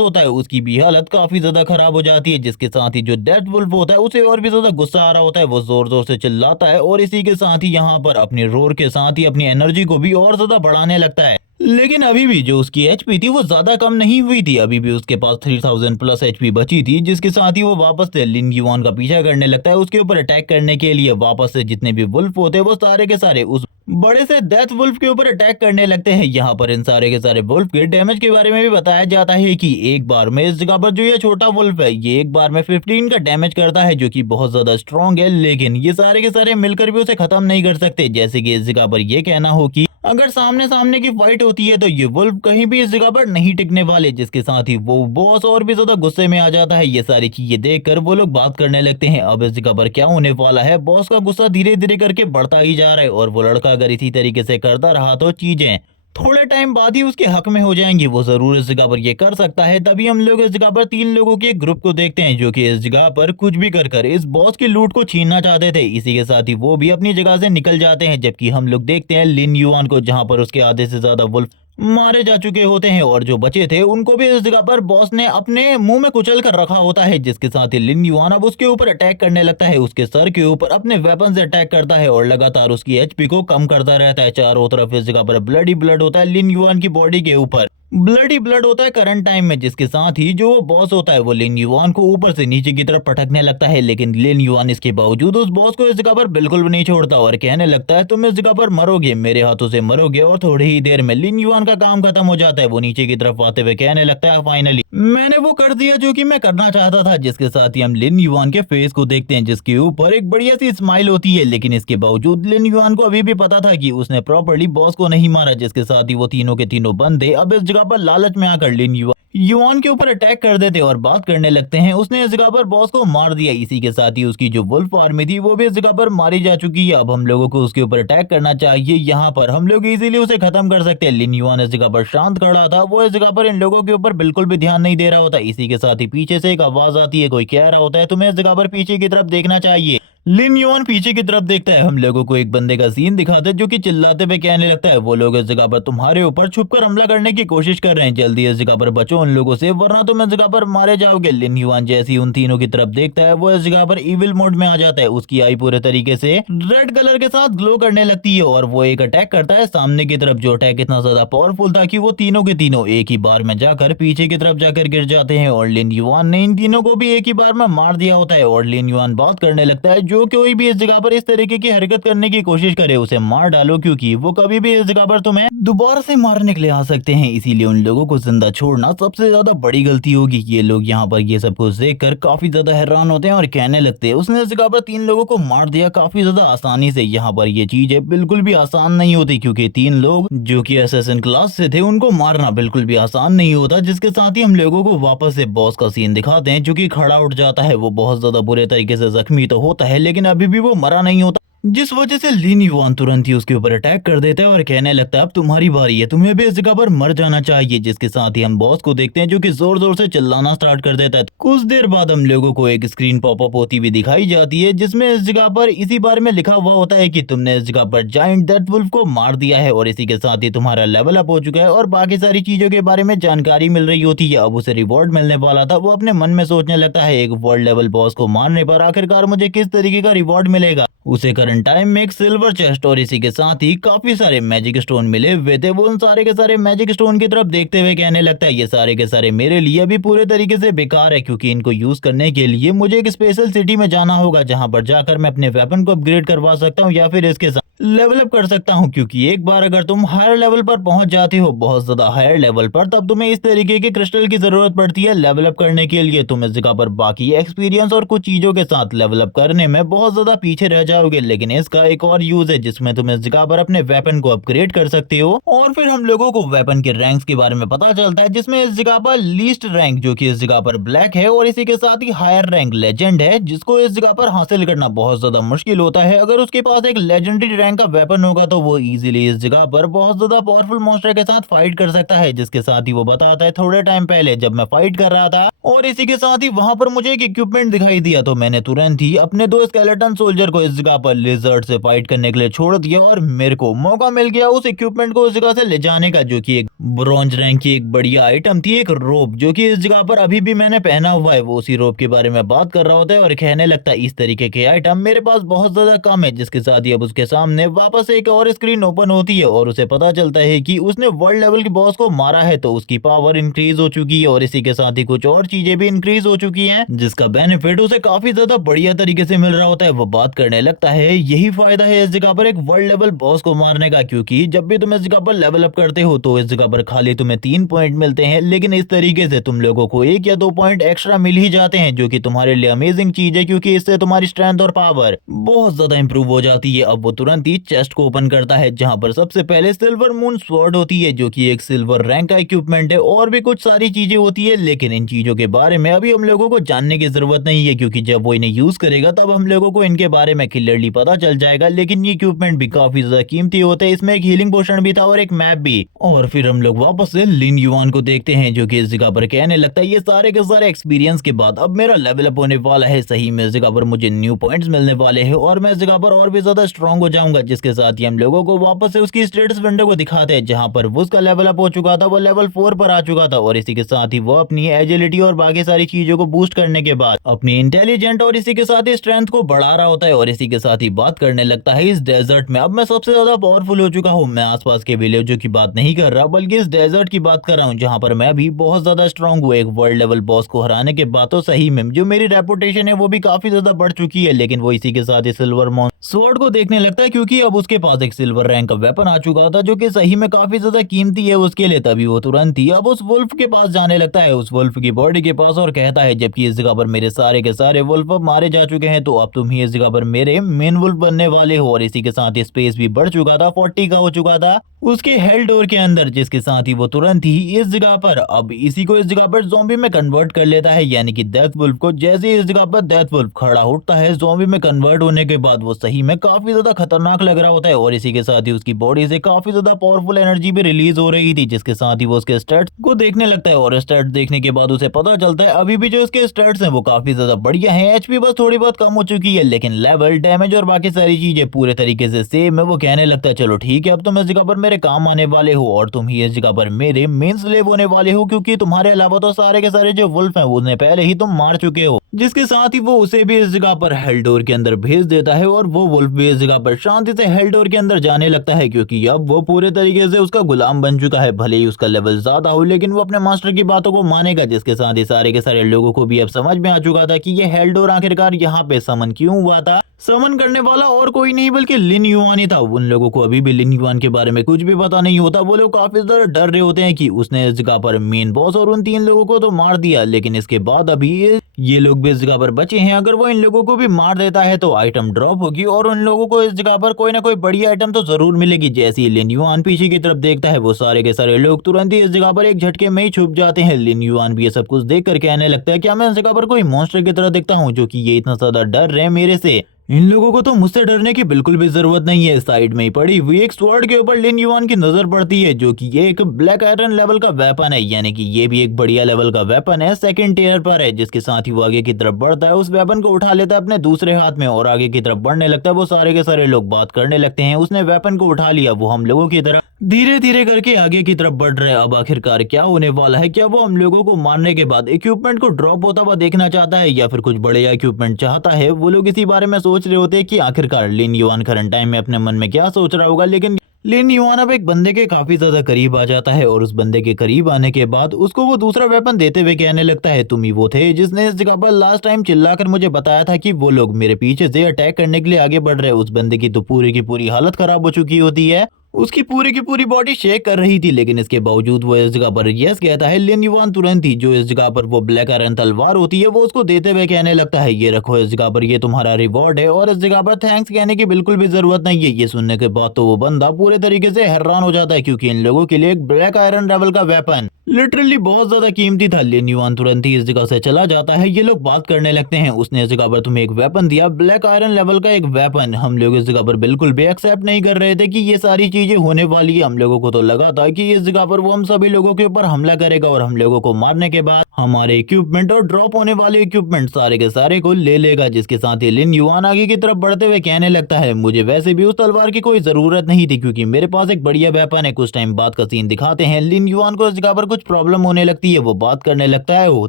होता है उसकी भी हालत काफी ज्यादा खराब हो जाती है। जिसके साथ ही जो डेथ वुल्फ होता है उसे और भी ज्यादा गुस्सा आ रहा होता है, वो जोर जोर से चिल्लाता है और इसी के साथ ही यहाँ पर अपनी रोर के साथ ही अपनी एनर्जी को भी और ज्यादा बढ़ाने लगता है। लेकिन अभी भी जो उसकी एचपी थी वो ज्यादा कम नहीं हुई थी, अभी भी उसके पास 3000 प्लस एचपी बची थी। जिसके साथ ही वो वापस से लिन युआन का पीछा करने लगता है उसके ऊपर अटैक करने के लिए। वापस से जितने भी वुल्फ होते हैं वो सारे के सारे उस बड़े से डेथ वुल्फ के ऊपर अटैक करने लगते हैं। यहाँ पर इन सारे के सारे वुल्फ के डैमेज के बारे में भी बताया जाता है कि एक बार में इस जगह पर जो ये छोटा वुल्फ है ये एक बार में 15 का डैमेज करता है, जो कि बहुत ज्यादा स्ट्रॉन्ग है। लेकिन ये सारे के सारे मिलकर भी उसे खत्म नहीं कर सकते। जैसे कि इस जगह पर ये कहना हो कि अगर सामने सामने की फाइट होती है तो ये वुल्फ कहीं भी इस जगह पर नहीं टिकने वाले। जिसके साथ ही वो बॉस और भी ज्यादा गुस्से में आ जाता है। ये सारी चीजें देखकर वो लोग बात करने लगते हैं अब इस जगह पर क्या होने वाला है। बॉस का गुस्सा धीरे धीरे करके बढ़ता ही जा रहा है और वो लड़का अगर इसी तरीके से करता रहा तो चीजें थोड़े टाइम बाद ही उसके हक में हो जाएंगी। वो जरूर इस जगह पर ये कर सकता है। तभी हम लोग इस जगह पर 3 लोगों के एक ग्रुप को देखते हैं जो कि इस जगह पर कुछ भी कर इस बॉस की लूट को छीनना चाहते थे। इसी के साथ ही वो भी अपनी जगह से निकल जाते हैं, जबकि हम लोग देखते हैं लिन युआन को जहां पर उसके आधे से ज्यादा वुल्फ मारे जा चुके होते हैं और जो बचे थे उनको भी इस जगह पर बॉस ने अपने मुंह में कुचल कर रखा होता है। जिसके साथ ही लिन युआन अब उसके ऊपर अटैक करने लगता है, उसके सर के ऊपर अपने वेपन से अटैक करता है और लगातार उसकी एचपी को कम करता रहता है। चारों तरफ इस जगह पर ब्लड ही ब्लड होता है, लिन युआन की बॉडी के ऊपर ब्लड ही ब्लड होता है करंट टाइम में। जिसके साथ ही जो बॉस होता है वो लिन युआन को ऊपर से नीचे की तरफ पटकने लगता है, लेकिन लिन युआन इसके बावजूद उस बॉस को इस जगह पर बिल्कुल भी नहीं छोड़ता और कहने लगता है तुम इस जगह पर मरोगे, मेरे हाथों से मरोगे। और थोड़ी ही देर में लिन युआन का काम खत्म हो जाता है। वो नीचे की तरफ आते हुए कहने लगता है फाइनली मैंने वो कर दिया जो कि मैं करना चाहता था। जिसके साथ ही हम लिन युआन के फेस को देखते हैं जिसके ऊपर एक बढ़िया सी स्माइल होती है, लेकिन इसके बावजूद लिन युआन को अभी भी पता था कि उसने प्रॉपर्ली बॉस को नहीं मारा। जिसके साथ ही वो तीनों के तीनों बंदे अब इस जगह पर लालच में आकर लिन युआन के ऊपर अटैक कर देते और बात करने लगते हैं उसने इस जगह पर बॉस को मार दिया। इसी के साथ ही उसकी जो वुल्फ आर्मी थी वो भी इस जगह पर मारी जा चुकी है। अब हम लोगों को उसके ऊपर अटैक करना चाहिए, यहाँ पर हम लोग इजीली उसे खत्म कर सकते हैं। लिन युआन इस जगह पर शांत खड़ा था, वो इस जगह पर इन लोगों के ऊपर बिल्कुल भी ध्यान नहीं दे रहा होता। इसी के साथ ही पीछे से एक आवाज आती है, कोई कह रहा होता है तुम्हें इस जगह पर पीछे की तरफ देखना चाहिए। लिन युआन पीछे की तरफ देखता है, हम लोगों को एक बंदे का सीन दिखाता है जो कि चिल्लाते हुए कहने लगता है वो लोग इस जगह पर तुम्हारे ऊपर छुपकर हमला करने की कोशिश कर रहे हैं, जल्दी इस जगह पर बचो उन लोगों से वरना तुम इस जगह पर मारे जाओगे। लिन युआन जैसे ही उन तीनों की तरफ देखता है वो इस जगह पर इविल मोड में आ जाता है, उसकी आई पूरे तरीके से रेड कलर के साथ ग्लो करने लगती है और वो एक अटैक करता है सामने की तरफ। जो अटैक इतना ज्यादा पावरफुल था कि वो तीनों के तीनों एक ही बार में जाकर पीछे की तरफ जाकर गिर जाते हैं और लिन युआन ने इन तीनों को भी एक ही बार में मार दिया होता है। और लिन युआन बात करने लगता है जो कोई भी इस जगह पर इस तरीके की हरकत करने की कोशिश करे उसे मार डालो, क्योंकि वो कभी भी इस जगह पर तुम्हें दोबारा से मारने के लिए आ सकते हैं। इसीलिए उन लोगों को जिंदा छोड़ना सबसे ज्यादा बड़ी गलती होगी। ये लोग यहाँ पर ये सब कुछ देखकर काफी ज्यादा हैरान होते हैं और कहने लगते हैं उसने इस जगह पर 3 लोगों को मार दिया काफी ज्यादा आसानी से। यहाँ पर ये चीजें बिल्कुल भी आसान नहीं होती, क्योंकि 3 लोग जो कि असैसिन क्लास से थे उनको मारना बिल्कुल भी आसान नहीं होता। जिसके साथ ही हम लोगों को वापस से बॉस का सीन दिखाते हैं जो कि खड़ा उठ जाता है। वो बहुत ज्यादा बुरे तरीके से जख्मी तो होता है लेकिन अभी भी वो मरा नहीं होता, जिस वजह से लिन युआन तुरंत ही उसके ऊपर अटैक कर देता है और कहने लगता है अब तुम्हारी बारी है, तुम्हें भी इस जगह पर मर जाना चाहिए। जिसके साथ ही हम बॉस को देखते हैं जो कि जोर जोर से चिल्लाना स्टार्ट कर देता है। कुछ देर बाद हम लोगों को एक स्क्रीन पॉपअप होती हुई दिखाई जाती है जिसमें इस जगह पर इसी बारे में लिखा हुआ होता है कि तुमने इस जगह पर जायंट डेथ वुल्फ को मार दिया है और इसी के साथ ही तुम्हारा लेवल अप हो चुका है और बाकी सारी चीजों के बारे में जानकारी मिल रही होती है। अब उसे रिवॉर्ड मिलने वाला था, वो अपने मन में सोचने लगता है एक वर्ल्ड लेवल बॉस को मारने पर आखिरकार मुझे किस तरीके का रिवॉर्ड मिलेगा। उसे करंट टाइम में एक सिल्वर चेस्ट और इसी के साथ ही काफी सारे मैजिक स्टोन मिले हुए थे। वो उन सारे के सारे मैजिक स्टोन की तरफ देखते हुए कहने लगता है ये सारे के सारे मेरे लिए अभी पूरे तरीके से बेकार है, क्योंकि इनको यूज करने के लिए मुझे एक स्पेशल सिटी में जाना होगा जहां पर जाकर मैं अपने वेपन को अपग्रेड करवा सकता हूं या फिर इसके साथ लेवल अप कर सकता हूं। क्योंकि एक बार अगर तुम हायर लेवल पर पहुंच जाते हो, बहुत ज्यादा हायर लेवल पर, तब तुम्हें इस तरीके के क्रिस्टल की जरूरत पड़ती है लेवल अप करने के लिए। तुम इस जगह पर बाकी एक्सपीरियंस और कुछ चीजों के साथ लेवल अप करने में बहुत ज्यादा पीछे रह जाओगे। लेकिन इसका एक और यूज है जिसमें तुम इस जगह पर अपने वेपन को अपग्रेड कर सकते हो। और फिर हम लोगों को वेपन के रैंक्स के बारे में पता चलता है, जिसमें इस जगह पर लीस्ट रैंक जो कि इस जगह पर ब्लैक है, और इसी के साथ ही हायर रैंक लेजेंड है, जिसको इस जगह पर हासिल करना बहुत ज्यादा मुश्किल होता है। अगर उसके पास एक लेजेंडरी रैंक का वेपन होगा तो वो इजीली इस जगह पर बहुत ज्यादा पावरफुल मॉन्स्टर के साथ फाइट कर सकता है, जिसके साथ ही वो बताता है थोड़े टाइम पहले जब मैं फाइट कर रहा था और इसी के साथ ही वहां पर मुझे एक इक्विपमेंट दिखाई दिया, तो मैंने तुरंत ही अपने दो स्केलेटन सोल्जर को इस जगह पर लिजर्ड से फाइट करने के लिए छोड़ दिया और मेरे को मौका मिल गया उस इक्विपमेंट को उस जगह से ले जाने का, जो कि एक ब्रॉन्ज रैंक की एक बढ़िया आइटम थी, एक रोप, जो कि इस जगह पर अभी भी मैंने पहना हुआ है। वो उसी रोप के बारे में बात कर रहा होता है और कहने लगता है इस तरीके के आइटम मेरे पास बहुत ज्यादा कम है, जिसके साथ ही अब उसके सामने वापस एक और स्क्रीन ओपन होती है और उसे पता चलता है कि उसने वर्ल्ड लेवल के बॉस को मारा है, तो उसकी पावर इंक्रीज हो चुकी है और इसी के साथ ही कुछ और चीजें भी इंक्रीज हो चुकी हैं, जिसका बेनिफिट उसे काफी ज्यादा बढ़िया तरीके से मिल रहा होता है। वो बात करने लगता है यही फायदा है इस जगह पर एक वर्ल्ड लेवल बॉस को मारने का, क्योंकि जब भी तुम इस जगह पर लेवल अप करते हो तो इस जगह पर खाली तुम्हें 3 पॉइंट मिलते हैं, लेकिन इस तरीके से तुम लोगों को 1 या 2 पॉइंट एक्स्ट्रा मिल ही जाते हैं, जो कि तुम्हारे लिए अमेजिंग चीज है, क्योंकि इससे तुम्हारी स्ट्रेंथ और पावर बहुत ज्यादा इंप्रूव हो जाती है। अब वो तुरंत ही चेस्ट को ओपन करता है, जहां पर सबसे पहले सिल्वर मून स्वॉर्ड होती है, जो कि एक सिल्वर रैंक का इक्विपमेंट है, और भी कुछ सारी चीजें होती है, लेकिन इन चीजों के बारे में अभी हम लोगों को जानने की जरूरत नहीं है, क्योंकि जब वो इन्हें यूज करेगा तब हम लोगों को इनके बारे में क्लियरली पता चल जाएगा। लेकिन ये इक्विपमेंट भी काफी ज्यादा कीमती होते हैं, इसमें एक हीलिंग पोशन भी था और एक मैप भी। और फिर हम लोग वापस से लिन युआन को देखते हैं, जो कि इस जगह पर कहने लगता है ये सारे के सारे एक्सपीरियंस के बाद अब मेरा लेवल अप होने वाला है, सही में इस जगह पर मुझे न्यू पॉइंट्स मिलने वाले हैं और मैं इस जगह पर और भी ज्यादा स्ट्रांग हो जाऊंगा। जिसके साथ ही हम लोगों को वापस से उसकी स्टेटस विंडो को दिखाते हैं, जहां पर वो उसका लेवल अप हो चुका था, वो लेवल 4 पर आ चुका था, और इसी के साथ ही वो अपनी एजिलिटी और बाकी सारी चीजों को बूस्ट करने के बाद अपनी इंटेलिजेंट और इसी के साथ ही स्ट्रेंथ को बढ़ा रहा होता है, और इसी के साथ ही बात करने लगता है इस डेजर्ट में अब मैं सबसे ज्यादा पावरफुल हो चुका हूँ। मैं आसपास के विलेजों की बात नहीं कर रहा, बल्कि इस डेजर्ट की बात कर रहा हूँ, जहां पर मैं भी बहुत ज्यादा स्ट्रांग हूँ। एक वर्ल्ड लेवल बॉस को हराने के बाद तो सही में जो मेरी रेपुटेशन है वो भी काफी ज्यादा बढ़ चुकी है, लेकिन वो इसी के साथ ही सिल्वर मॉन स्वॉर्ड को देखने लगता है, क्योंकि अब उसके पास एक सिल्वर रैंक का वेपन आ चुका था, जो कि सही में काफी ज्यादा कीमती है उसके लिए। तभी वो तुरंत ही अब उस वुल्फ के पास जाने लगता है, उस वुल्फ की बॉडी के पास, और कहता है जबकि इस जगह पर मेरे सारे के सारे वुल्फ अब मारे जा चुके हैं, तो अब तुम ही इस जगह पर मेरे मेन वुल्फ बनने वाले हो। और इसी के साथ ही स्पेस भी बढ़ चुका था, 40 का हो चुका था उसके हेल डोर के अंदर, जिसके साथ ही वो तुरंत ही इस जगह पर अब इसी को इस जगह पर ज़ॉम्बी में कन्वर्ट कर लेता है, यानी कि डेथ वुल्फ को। जैसे इस जगह पर डेथ वुल्फ खड़ा उठता है ज़ॉम्बी में कन्वर्ट होने के बाद, वो सही में काफी ज्यादा खतरनाक लग रहा होता है, और इसी के साथ ही उसकी बॉडी से काफी ज्यादा पावरफुल एनर्जी भी रिलीज हो रही थी, जिसके साथ ही वो उसके स्टैट्स को देखने लगता है, और स्टैट्स देखने के बाद उसे पता चलता है अभी भी जो उसके स्टैट्स हैं वो काफी ज्यादा बढ़िया हैं। एचपी बस थोड़ी बहुत कम हो चुकी है, लेकिन लेवल, डैमेज और बाकी सारी चीजें पूरे तरीके से सेम है। वो कहने लगता है चलो ठीक है, अब तुम इस जगह पर मेरे काम आने वाले हो और तुम ही इस जगह पर मेरे मेन स्लेव होने वाले हो, क्योंकि तुम्हारे अलावा तो सारे के सारे जो वुल्फ हैं उन्हें पहले ही तुम मार चुके हो। जिसके साथ ही वो उसे भी इस जगह पर हेल्डोर के अंदर भेज देता है, और वो वुल्फ भी इस जगह पर शांति से हेल्डोर के अंदर जाने लगता है, क्योंकि अब वो पूरे तरीके से उसका गुलाम बन चुका है। भले ही उसका लेवल ज्यादा हो, लेकिन वो अपने मास्टर की बातों को मानेगा। जिसके साथ ही सारे के सारे लोगों को भी अब समझ में आ चुका था कि ये हेल्डोर आखिरकार यहाँ पे समन क्यों हुआ था। समन करने वाला और कोई नहीं बल्कि लिन युआन ही था। उन लोगों को अभी भी लिन युआन के बारे में कुछ भी पता नहीं होता। वो लोग काफी ज्यादा डर रहे होते हैं कि उसने इस जगह पर मेन बॉस और उन 3 लोगों को तो मार दिया, लेकिन इसके बाद अभी ये लोग भी इस जगह पर बचे हैं। अगर वो इन लोगों को भी मार देता है तो आइटम ड्रॉप होगी और उन लोगों को इस जगह पर कोई ना कोई बड़ी आइटम तो जरूर मिलेगी। जैसे ही लिन युआन पीछे की तरफ देखता है, वो सारे के सारे लोग तुरंत ही इस जगह पर एक झटके में ही छुप जाते हैं। लिन युआन भी ये सब कुछ देख कर कहने लगता है क्या मैं इस जगह पर कोई मॉन्स्टर की तरह दिखता हूँ जो कि ये इतना ज्यादा डर रहे मेरे से। इन लोगों को तो मुझसे डरने की बिल्कुल भी जरूरत नहीं है। साइड में ही पड़ी हुई एक स्वॉर्ड के ऊपर लिन युआन की नजर पड़ती है, जो कि ये एक ब्लैक आयरन लेवल का वेपन है, यानी कि ये भी एक बढ़िया लेवल का वेपन है, सेकंड टियर पर है। जिसके साथ ही वो आगे की तरफ बढ़ता है, उस वेपन को उठा लेता है अपने दूसरे हाथ में और आगे की तरफ बढ़ने लगता है। वो सारे के सारे लोग बात करने लगते हैं। उसने वेपन को उठा लिया, वो हम लोगों की तरफ धीरे धीरे करके आगे की तरफ बढ़ रहा है। अब आखिरकार क्या होने वाला है? क्या वो हम लोगों को मारने के बाद इक्विपमेंट को ड्रॉप होता हुआ देखना चाहता है या फिर कुछ बढ़िया इक्विपमेंट चाहता है? वो लोग इसी बारे में सोच रहे होते हैं कि आखिरकार लिन युआन करंट टाइम में अपने मन में क्या सोच रहा होगा। लेकिन लिन युआन अब एक बंदे के काफी ज्यादा करीब आ जाता है और उस बंदे के करीब आने के बाद उसको वो दूसरा वेपन देते हुए कहने लगता है तुम ही वो थे जिसने इस जगह पर लास्ट टाइम चिल्लाकर मुझे बताया था कि वो लोग मेरे पीछे से अटैक करने के लिए आगे बढ़ रहे हैं। उस बंदे की तो पूरी की पूरी हालत खराब हो चुकी होती है उसकी पूरी की पूरी बॉडी शेक कर रही थी, लेकिन इसके बावजूद वो इस जगह पर यस कहता है। लिन युआन तुरंत ही जो इस जगह पर वो ब्लैक आयरन तलवार होती है वो उसको देते हुए कहने लगता है, ये रखो इस जगह पर, ये तुम्हारा रिवॉर्ड है और इस जगह पर थैंक्स कहने की बिल्कुल भी जरूरत नहीं है। ये सुनने के बाद तो वो बंदा पूरे तरीके से हैरान हो जाता है, क्योंकि इन लोगों के लिए एक ब्लैक आयरन लेवल का वेपन लिटरली बहुत ज्यादा कीमती था। लिन युआन तुरंत ही इस जगह से चला जाता है। ये लोग बात करने लगते हैं, उसने इस जगह पर तुम्हें एक वेपन दिया, ब्लैक आयरन लेवल का एक वेपन। हम लोग इस जगह पर बिल्कुल भी एक्सेप्ट नहीं कर रहे थे कि ये सारी चीजें होने वाली है। हम लोगों को तो लगा था कि इस जगह पर वो हम सभी लोगों के ऊपर हमला करेगा और हम लोगों को मारने के बाद हमारे इक्विपमेंट और ड्रॉप होने वाले इक्विपमेंट सारे के सारे को ले लेगा। जिसके साथ ही लिन युआन आगे की तरफ बढ़ते हुए कहने लगता है, मुझे वैसे भी उस तलवार की कोई जरूरत नहीं थी, क्योंकि मेरे पास एक बढ़िया वेपन है। कुछ टाइम बाद का सीन दिखाते हैं, लिन युआन को इस जगह पर कुछ प्रॉब्लम होने लगती है। वो बात करने लगता है, वो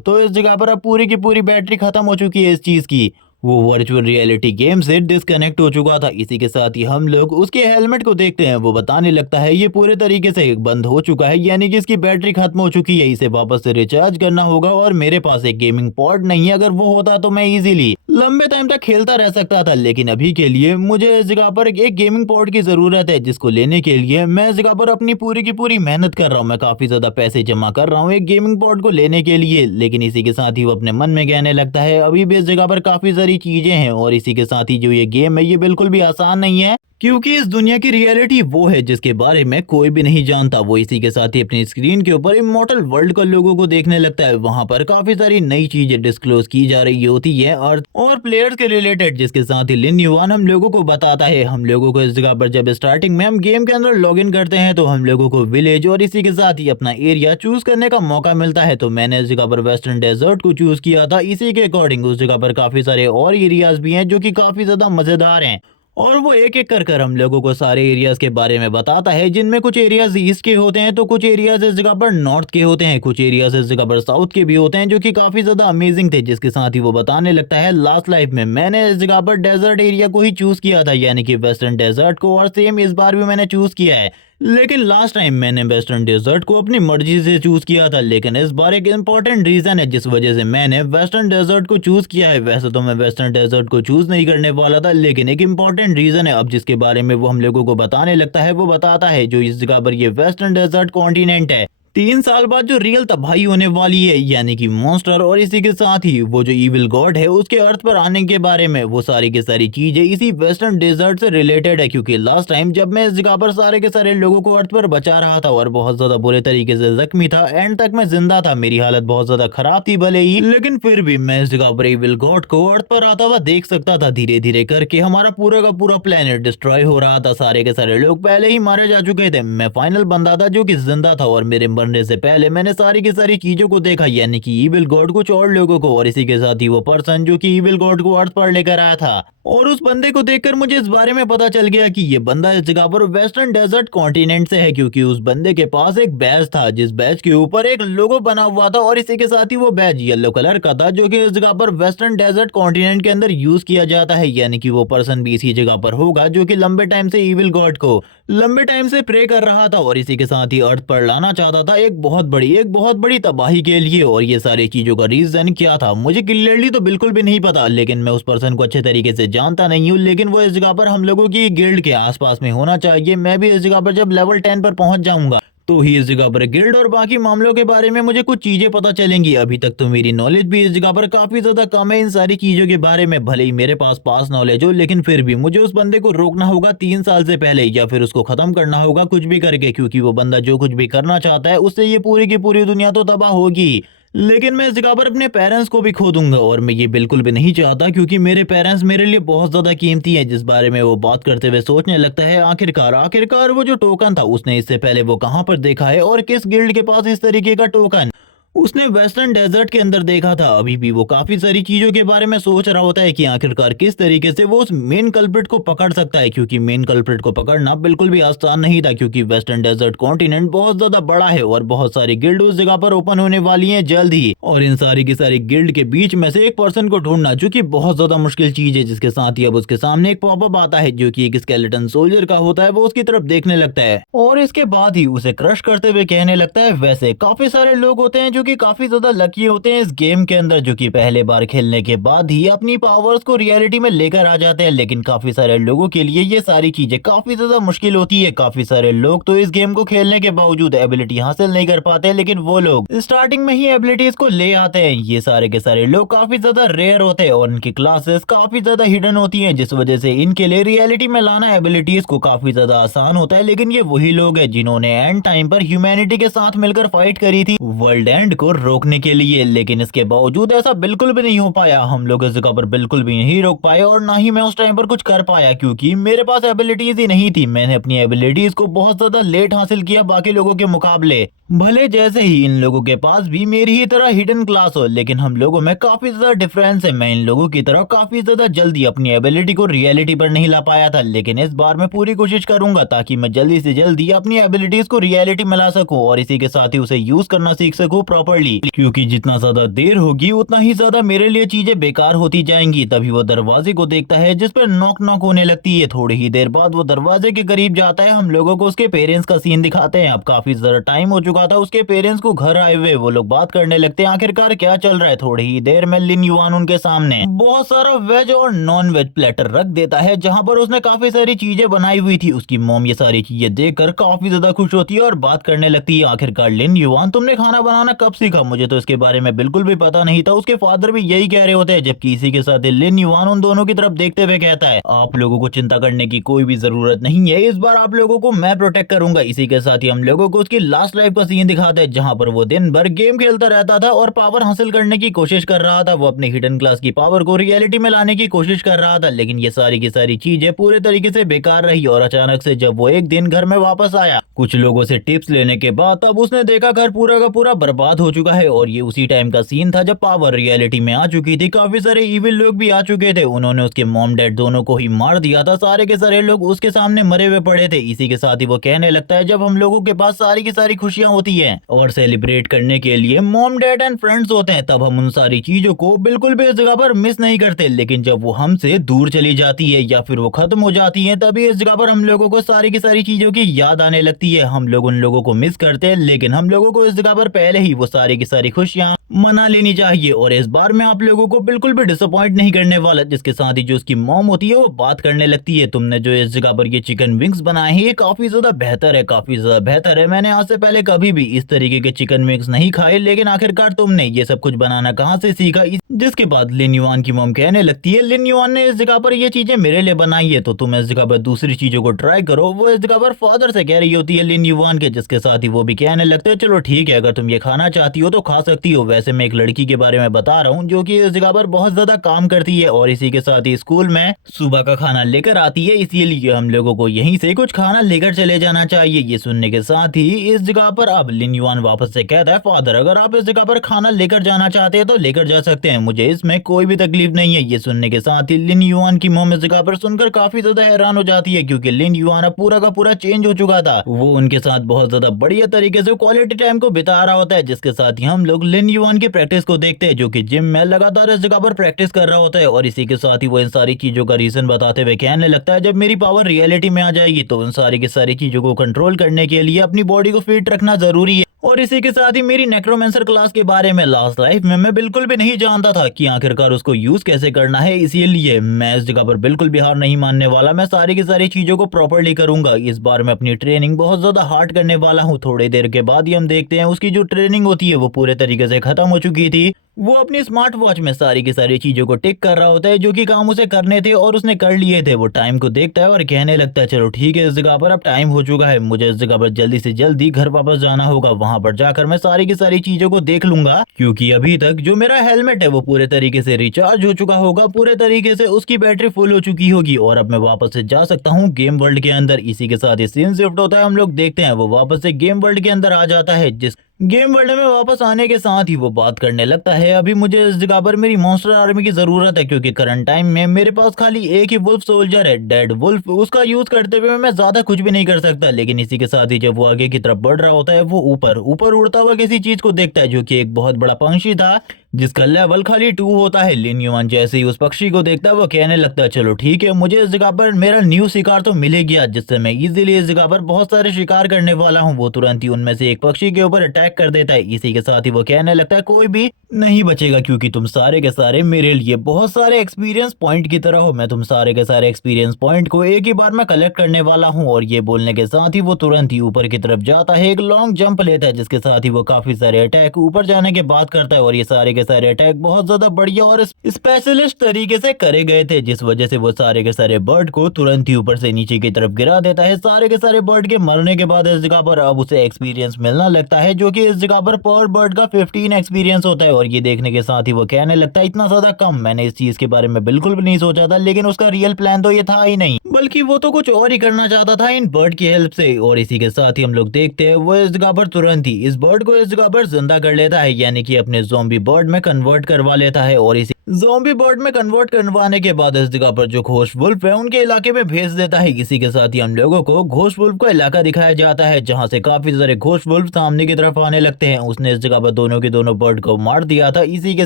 तो इस जगह पर अब पूरी की पूरी बैटरी खत्म हो चुकी है इस चीज की। वो वर्चुअल रियलिटी गेम से डिस्कनेक्ट हो चुका था। इसी के साथ ही हम लोग उसके हेलमेट को देखते हैं। वो बताने लगता है ये पूरे तरीके से बंद हो चुका है, यानी कि इसकी बैटरी खत्म हो चुकी है, इसे वापस से रिचार्ज करना होगा और मेरे पास एक गेमिंग पॉड नहीं है। अगर वो होता तो मैं इजीली लंबे टाइम तक खेलता रह सकता था, लेकिन अभी के लिए मुझे इस जगह पर एक गेमिंग पॉड की जरूरत है, जिसको लेने के लिए मैं इस जगह पर अपनी पूरी की पूरी मेहनत कर रहा हूँ। मैं काफी ज्यादा पैसे जमा कर रहा हूँ एक गेमिंग पॉड को लेने के लिए। लेकिन इसी के साथ ही वो अपने मन में कहने लगता है, अभी भी इस जगह पर काफी सारी चीजें हैं और इसी के साथ ही जो ये गेम है ये बिल्कुल भी आसान नहीं है, क्योंकि इस दुनिया की रियलिटी वो है जिसके बारे में कोई भी नहीं जानता। वो इसी के साथ ही अपनी स्क्रीन के ऊपर इमॉर्टल वर्ल्ड का लोगों को देखने लगता है। वहां पर काफी सारी नई चीजें डिस्क्लोज की जा रही होती है और प्लेयर्स के रिलेटेड, जिसके साथ ही लिन युआन हम लोगों को बताता है। हम लोगों को इस जगह पर जब स्टार्टिंग में हम गेम के अंदर लॉग इन करते हैं तो हम लोगों को विलेज और इसी के साथ ही अपना एरिया चूज करने का मौका मिलता है। तो मैंने इस जगह पर वेस्टर्न डेजर्ट को चूज किया था। इसी के अकॉर्डिंग उस जगह पर काफी सारे और एरियाज भी हैं जो कि काफी ज्यादा मजेदार हैं और वो एक एक कर हम लोगों को सारे एरियाज के बारे में बताता है, जिनमें कुछ एरियाज ईस्ट के होते हैं तो कुछ एरियाज इस जगह पर नॉर्थ के होते हैं, कुछ एरियाज इस जगह पर साउथ के भी होते हैं, जो कि काफी ज्यादा अमेजिंग थे। जिसके साथ ही वो बताने लगता है, लास्ट लाइफ में मैंने इस जगह पर डेजर्ट एरिया को ही चूज किया था, यानी कि वेस्टर्न डेजर्ट को, और सेम इस बार भी मैंने चूज किया है। लेकिन लास्ट टाइम मैंने वेस्टर्न डेजर्ट को अपनी मर्जी से चूज किया था, लेकिन इस बार एक इंपॉर्टेंट रीजन है जिस वजह से मैंने वेस्टर्न डेजर्ट को चूज किया है। वैसे तो मैं वेस्टर्न डेजर्ट को चूज नहीं करने वाला था, लेकिन एक इंपॉर्टेंट रीजन है अब जिसके बारे में वो हम लोगों को बताने लगता है। वो बताता है जो इस जगह पर ये वेस्टर्न डेजर्ट कॉन्टिनेंट है, 3 साल बाद जो रियल तबाही होने वाली है, यानी कि मॉन्स्टर और इसी के साथ ही वो जो इविल गॉड है उसके अर्थ पर आने के बारे में, वो सारी की सारी चीजें इसी वेस्टर्न डेजर्ट से रिलेटेड है। क्योंकि लास्ट टाइम जब मैं इस जगह पर सारे के सारे लोगों को अर्थ पर बचा रहा था और बहुत ज्यादा बुरे तरीके से जख्मी था, एंड तक मैं जिंदा था, मेरी हालत बहुत ज्यादा खराब थी भले ही, लेकिन फिर भी मैं इस जगह पर इविल गॉड को अर्थ पर आता हुआ देख सकता था। धीरे धीरे करके हमारा पूरा का पूरा प्लेनेट डिस्ट्रॉय हो रहा था, सारे के सारे लोग पहले ही मारे जा चुके थे। मैं फाइनल बंदा था जो कि जिंदा था और मेरे मरने से पहले मैंने सारी की सारी चीजों को देखा, यानी कि इविल गॉड कुछ और लोगों को और इसी के साथ ही वो पर्सन जो कि इविल गॉड को अर्थ पर लेकर आया था। और उस बंदे को देखकर मुझे इस बारे में पता चल गया कि ये बंदा इस जगह पर वेस्टर्न डेजर्ट कॉन्टिनेंट से है, क्योंकि उस बंदे के पास एक बैज था जिस बैज के ऊपर एक लोगो बना हुआ था और इसी के साथ ही वो बैज येलो कलर का था, जो कि इस जगह पर वेस्टर्न डेजर्ट कॉन्टिनेंट के अंदर यूज किया जाता है। यानी कि वो पर्सन भी इसी जगह पर होगा जो कि लंबे टाइम से इविल गॉड को लंबे टाइम से प्रे कर रहा था और इसी के साथ ही अर्थ पर लाना चाहता था एक बहुत बड़ी तबाही के लिए। और ये सारी चीजों का रीजन क्या था मुझे क्लियरली तो बिल्कुल भी नहीं पता, लेकिन मैं उस पर्सन को अच्छे तरीके से जानता नहीं हूँ। लेकिन वो इस जगह पर हम लोगों की गिल्ड के आसपास में होना चाहिए। मैं भी इस जगह पर जब लेवल 10 पर पहुंच जाऊंगा तो ही इस जगह पर गिल्ड और बाकी मामलों के बारे में मुझे कुछ चीजें पता चलेंगी। अभी तक तो मेरी नॉलेज भी इस जगह पर काफी ज्यादा कम है इन सारी चीजों के बारे में। भले ही मेरे पास नॉलेज हो, लेकिन फिर भी मुझे उस बंदे को रोकना होगा 3 साल से पहले, या फिर उसको खत्म करना होगा कुछ भी करके, क्योंकि वो बंदा जो कुछ भी करना चाहता है उससे ये पूरी की पूरी दुनिया तो तबाह होगी। लेकिन मैं इस जगह पर अपने पेरेंट्स को भी खो दूंगा और मैं ये बिल्कुल भी नहीं चाहता, क्योंकि मेरे पेरेंट्स मेरे लिए बहुत ज्यादा कीमती हैं। जिस बारे में वो बात करते हुए सोचने लगता है, आखिरकार वो जो टोकन था उसने इससे पहले वो कहां पर देखा है और किस गिल्ड के पास इस तरीके का टोकन उसने वेस्टर्न डेजर्ट के अंदर देखा था। अभी भी वो काफी सारी चीजों के बारे में सोच रहा होता है कि आखिरकार किस तरीके से वो उस मेन कल्प्रिट को पकड़ सकता है, क्योंकि मेन कल्प्रिट को पकड़ना बिल्कुल भी आसान नहीं था, क्योंकि वेस्टर्न डेजर्ट कॉन्टिनेंट बहुत ज्यादा बड़ा है और बहुत सारी गिल्ड उस जगह पर ओपन होने वाली है जल्द ही। और इन सारी की सारी गिल्ड के बीच में से एक पर्सन को ढूंढना जो कि बहुत ज्यादा मुश्किल चीज है। जिसके साथ ही अब उसके सामने एक पॉपअप आता है जो कि एक स्केलेटन सोल्जर का होता है। वो उसकी तरफ देखने लगता है और इसके बाद ही उसे क्रश करते हुए कहने लगता है, वैसे काफी सारे लोग होते हैं जो कि काफी ज्यादा लकी होते हैं इस गेम के अंदर, जो कि पहले बार खेलने के बाद ही अपनी पावर्स को रियलिटी में लेकर आ जाते हैं। लेकिन काफी सारे लोगों के लिए ये सारी चीजें काफी ज्यादा मुश्किल होती है। काफी सारे लोग तो इस गेम को खेलने के बावजूद एबिलिटी हासिल नहीं कर पाते, लेकिन वो लोग स्टार्टिंग में ही एबिलिटीज को ले आते हैं। ये सारे के सारे लोग काफी ज्यादा रेयर होते हैं और इनकी क्लासेस काफी ज्यादा हिडन होती हैं, जिस वजह से इनके लिए रियलिटी में लाना एबिलिटीज को काफी ज्यादा आसान होता है। लेकिन ये वही लोग हैं जिन्होंने एंड टाइम पर ह्यूमैनिटी के साथ मिलकर फाइट करी थी वर्ल्ड एंड को रोकने के लिए, लेकिन इसके बावजूद ऐसा बिल्कुल भी नहीं हो पाया। हम लोग इस जगह पर बिल्कुल भी नहीं रोक पाए और ना ही मैं उस टाइम पर कुछ कर पाया, क्योंकि मेरे पास एबिलिटीज ही नहीं थी। मैंने अपनी एबिलिटीज को बहुत ज्यादा लेट हासिल किया बाकी लोगों के मुकाबले। भले जैसे ही इन लोगों के पास भी मेरी ही तरह हिडन क्लास हो, लेकिन हम लोगों में काफी ज्यादा डिफरेंस है। मैं इन लोगों की तरह काफी ज्यादा जल्दी अपनी एबिलिटी को रियलिटी पर नहीं ला पाया था, लेकिन इस बार मैं पूरी कोशिश करूंगा ताकि मैं जल्दी से जल्दी अपनी एबिलिटीज को रियलिटी में ला सकूं और इसी के साथ ही उसे यूज करना सीख सकूं प्रॉपर्ली, क्योंकि जितना ज्यादा देर होगी उतना ही ज्यादा मेरे लिए चीजें बेकार होती जाएंगी। तभी वो दरवाजे को देखता है जिस पर नॉक नॉक होने लगती है। थोड़ी ही देर बाद वो दरवाजे के करीब जाता है। हम लोगों को उसके पेरेंट्स का सीन दिखाते हैं। अब काफी ज्यादा टाइम हो चुका था उसके पेरेंट्स को घर आए हुए। वो लोग बात करने लगते हैं आखिरकार क्या चल रहा है। थोड़ी ही देर में लिन युआन उनके सामने बहुत सारा वेज और नॉन वेज प्लेटर रख देता है, जहां पर उसने काफी सारी चीजें बनाई हुई थी। उसकी मॉम ये सारी चीजें देखकर काफी ज्यादा खुश होती है और बात करने लगती है, आखिरकार लिन युआन तुमने खाना बनाना कब सीखा? मुझे तो इसके बारे में बिल्कुल भी पता नहीं था। उसके फादर भी यही कह रहे होते हैं, जबकि इसी के साथ लिन युआन उन दोनों की तरफ देखते हुए कहता है, आप लोगों को चिंता करने की कोई भी जरूरत नहीं है, इस बार आप लोगों को मैं प्रोटेक्ट करूंगा। इसी के साथ ही हम लोगों को उसकी लास्ट लाइफ का सीन दिखाता है, जहां पर वो दिन भर गेम खेलता रहता था और पावर हासिल करने की कोशिश कर रहा था। वो अपने हिडन क्लास की पावर को रियलिटी में लाने की कोशिश कर रहा था, लेकिन ये सारी की सारी चीजें पूरे तरीके से बेकार रही। और अचानक से जब वो एक दिन घर में वापस आया कुछ लोगों से टिप्स लेने के बाद, तब उसने देखा घर पूरा का पूरा बर्बाद हो चुका है। और ये उसी टाइम का सीन था जब पावर रियलिटी में आ चुकी थी। काफी सारे इविल लोग भी आ चुके थे। उन्होंने उसके मॉम डैड दोनों को ही मार दिया था। सारे के सारे लोग उसके सामने मरे हुए पड़े थे। इसी के साथ ही वो कहने लगता है, जब हम लोगों के पास सारी की सारी खुशियां होती है और सेलिब्रेट करने के लिए मॉम डैड एंड फ्रेंड्स होते हैं, तब हम उन सारी चीजों को बिल्कुल भी इस जगह पर मिस नहीं करते। लेकिन जब वो हमसे दूर चली जाती है या फिर वो खत्म हो जाती है, तभी इस जगह पर हम लोगों को सारी की सारी चीजों की याद आने लगती है। हम लोग उन लोगों को मिस करते हैं, लेकिन हम लोगों को इस जगह पर पहले ही वो सारी की सारी खुशियां मना लेनी चाहिए। और इस बार मैं आप लोगों को बिल्कुल भी डिसअपॉइंट नहीं करने वाला। जिसके साथ ही जो उसकी मॉम होती है वो बात करने लगती है, तुमने जो इस जगह पर ये चिकन विंग्स बनाए हैं ये काफी ज्यादा बेहतर है, काफी ज्यादा बेहतर है। मैंने आज से पहले कभी भी इस तरीके के चिकन विंग्स नहीं खाए, लेकिन आखिरकार तुमने ये सब कुछ बनाना कहाँ से सीखा? जिसके बाद लिन युआन की मॉम कहने लगती है, लिन युआन ने इस जगह पर ये चीजें मेरे लिए बनाई है, तो तुम इस जगह पर दूसरी चीजों को ट्राई करो। वो इस जगह पर फादर से कह रही होती है लिन युआन के, जिसके साथ ही वो भी कहने लगते हैं, चलो ठीक है, अगर तुम ये खाना चाहती हो तो खा सकती हो। वैसे मैं एक लड़की के बारे में बता रहा हूँ जो कि इस जगह पर बहुत ज्यादा काम करती है और इसी के साथ ही स्कूल में सुबह का खाना लेकर आती है, इसीलिए हम लोगों को यहीं से कुछ खाना लेकर चले जाना चाहिए। ये सुनने के साथ ही इस जगह पर अब लिन युआन वापस से कहता है, फादर अगर आप इस जगह पर खाना लेकर जाना चाहते हैं तो लेकर जा सकते हैं, मुझे इसमें कोई भी तकलीफ नहीं है। ये सुनने के साथ ही लिन युआन की मॉम इस जगह पर सुनकर काफी ज्यादा हैरान हो जाती है, क्योंकि लिन युआन अब पूरा का पूरा चेंज हो चुका था। वो उनके साथ बहुत ज्यादा बढ़िया तरीके से क्वालिटी टाइम को बिता रहा होता है। जिसके साथ ही हम लोग लिन युआन की प्रैक्टिस को देखते हैं, जो कि जिम में लगातार इस जगह पर प्रैक्टिस कर रहा होता है। और इसी के साथ ही वो इन सारी चीजों का रीजन बताते हुए कहने लगता है, जब मेरी पावर रियलिटी में आ जाएगी तो उन सारी की सारी चीजों को कंट्रोल करने के लिए अपनी बॉडी को फिट रखना जरूरी है। और इसी के साथ ही मेरी नेक्रोमेंसर क्लास के बारे में लास्ट लाइफ में मैं बिल्कुल भी नहीं जानता था कि आखिरकार उसको यूज कैसे करना है, इसीलिए मैं इस जगह पर बिल्कुल भी हार नहीं मानने वाला। मैं सारी की सारी चीजों को प्रॉपर्ली करूंगा। इस बार मैं अपनी ट्रेनिंग बहुत ज्यादा हार्ड करने वाला हूँ। थोड़ी देर के बाद ही हम देखते हैं उसकी जो ट्रेनिंग होती है वो पूरे तरीके से खत्म हो चुकी थी। वो अपनी स्मार्ट वॉच में सारी की सारी चीजों को टिक कर रहा होता है जो कि काम उसे करने थे और उसने कर लिए थे। वो टाइम को देखता है और कहने लगता है, चलो ठीक है, इस जगह पर अब टाइम हो चुका है, मुझे इस जगह पर जल्दी से जल्दी घर वापस जाना होगा। वहां पर जाकर मैं सारी की सारी चीजों को देख लूंगा, क्योंकि अभी तक जो मेरा हेलमेट है वो पूरे तरीके से रिचार्ज हो चुका होगा, पूरे तरीके से उसकी बैटरी फुल हो चुकी होगी और अब मैं वापस से जा सकता हूँ गेम वर्ल्ड के अंदर। इसी के साथ ही सीन शिफ्ट होता है, हम लोग देखते हैं वो वापस से गेम वर्ल्ड के अंदर आ जाता है। जिस गेम वर्ल्ड में वापस आने के साथ ही वो बात करने लगता है, अभी मुझे इस जगह पर मेरी मॉन्स्टर आर्मी की जरूरत है, क्योंकि करंट टाइम में मेरे पास खाली एक ही वुल्फ सोल्जर है, डेड वुल्फ। उसका यूज करते हुए मैं ज्यादा कुछ भी नहीं कर सकता। लेकिन इसी के साथ ही जब वो आगे की तरफ बढ़ रहा होता है, वो ऊपर ऊपर उड़ता हुआ किसी चीज को देखता है, जो कि एक बहुत बड़ा पंछी था, जिसका लेवल खाली 2 होता है। लिन युआन जैसे ही उस पक्षी को देखता है वो कहने लगता है चलो ठीक है, मुझे इस जगह पर मेरा न्यू शिकार तो मिल ही गया, जिससे मैं इजीली इस जगह पर बहुत सारे शिकार करने वाला हूँ। वो तुरंत ही उनमें से एक पक्षी के ऊपर अटैक कर देता है। इसी के साथ ही वो कहने लगता है कोई भी नहीं बचेगा, क्योंकि तुम सारे के सारे मेरे लिए बहुत सारे एक्सपीरियंस पॉइंट की तरह हो। मैं तुम सारे के सारे एक्सपीरियंस पॉइंट को एक ही बार में कलेक्ट करने वाला हूँ। और ये बोलने के साथ ही वो तुरंत ही ऊपर की तरफ जाता है, एक लॉन्ग जंप लेता है, जिसके साथ ही वो काफी सारे अटैक ऊपर जाने के बाद करता है। और ये सारे के सारे अटैक बहुत ज्यादा बढ़िया और स्पेशलिस्ट तरीके से करे गए थे, जिस वजह से वो सारे के सारे बर्ड को तुरंत ही ऊपर से नीचे की तरफ गिरा देता है। सारे के सारे बर्ड के मरने के बाद इस जगह पर अब उसे एक्सपीरियंस मिलना लगता है, जो कि इस जगह पर बर्ड का 15 एक्सपीरियंस होता है। और ये देखने के साथ ही वो कहने लगता है इतना ज्यादा कम, मैंने इस चीज के बारे में बिल्कुल भी नहीं सोचा था, लेकिन उसका रियल प्लान तो ये था ही नहीं, बल्कि वो तो कुछ और ही करना चाहता था इन बर्ड की हेल्प से। और इसी के साथ ही हम लोग देखते हैं वो इस जगह पर तुरंत ही इस बर्ड को इस जगह पर जिंदा कर लेता है, यानी कि अपने ज़ॉम्बी बर्ड में कन्वर्ट करवा लेता है। और इसी ज़ॉम्बी बर्ड में कन्वर्ट करवाने के बाद इस जगह पर जो घोस्ट वुल्फ है उनके इलाके में भेज देता है। इसी के साथ ही हम लोगों को घोस्ट वुल्फ का इलाका दिखाया जाता है, जहां से काफी सारे घोस्ट वुल्फ सामने की तरफ आने लगते हैं। उसने इस जगह पर दोनों के दोनों बर्ड को मार दिया था। इसी के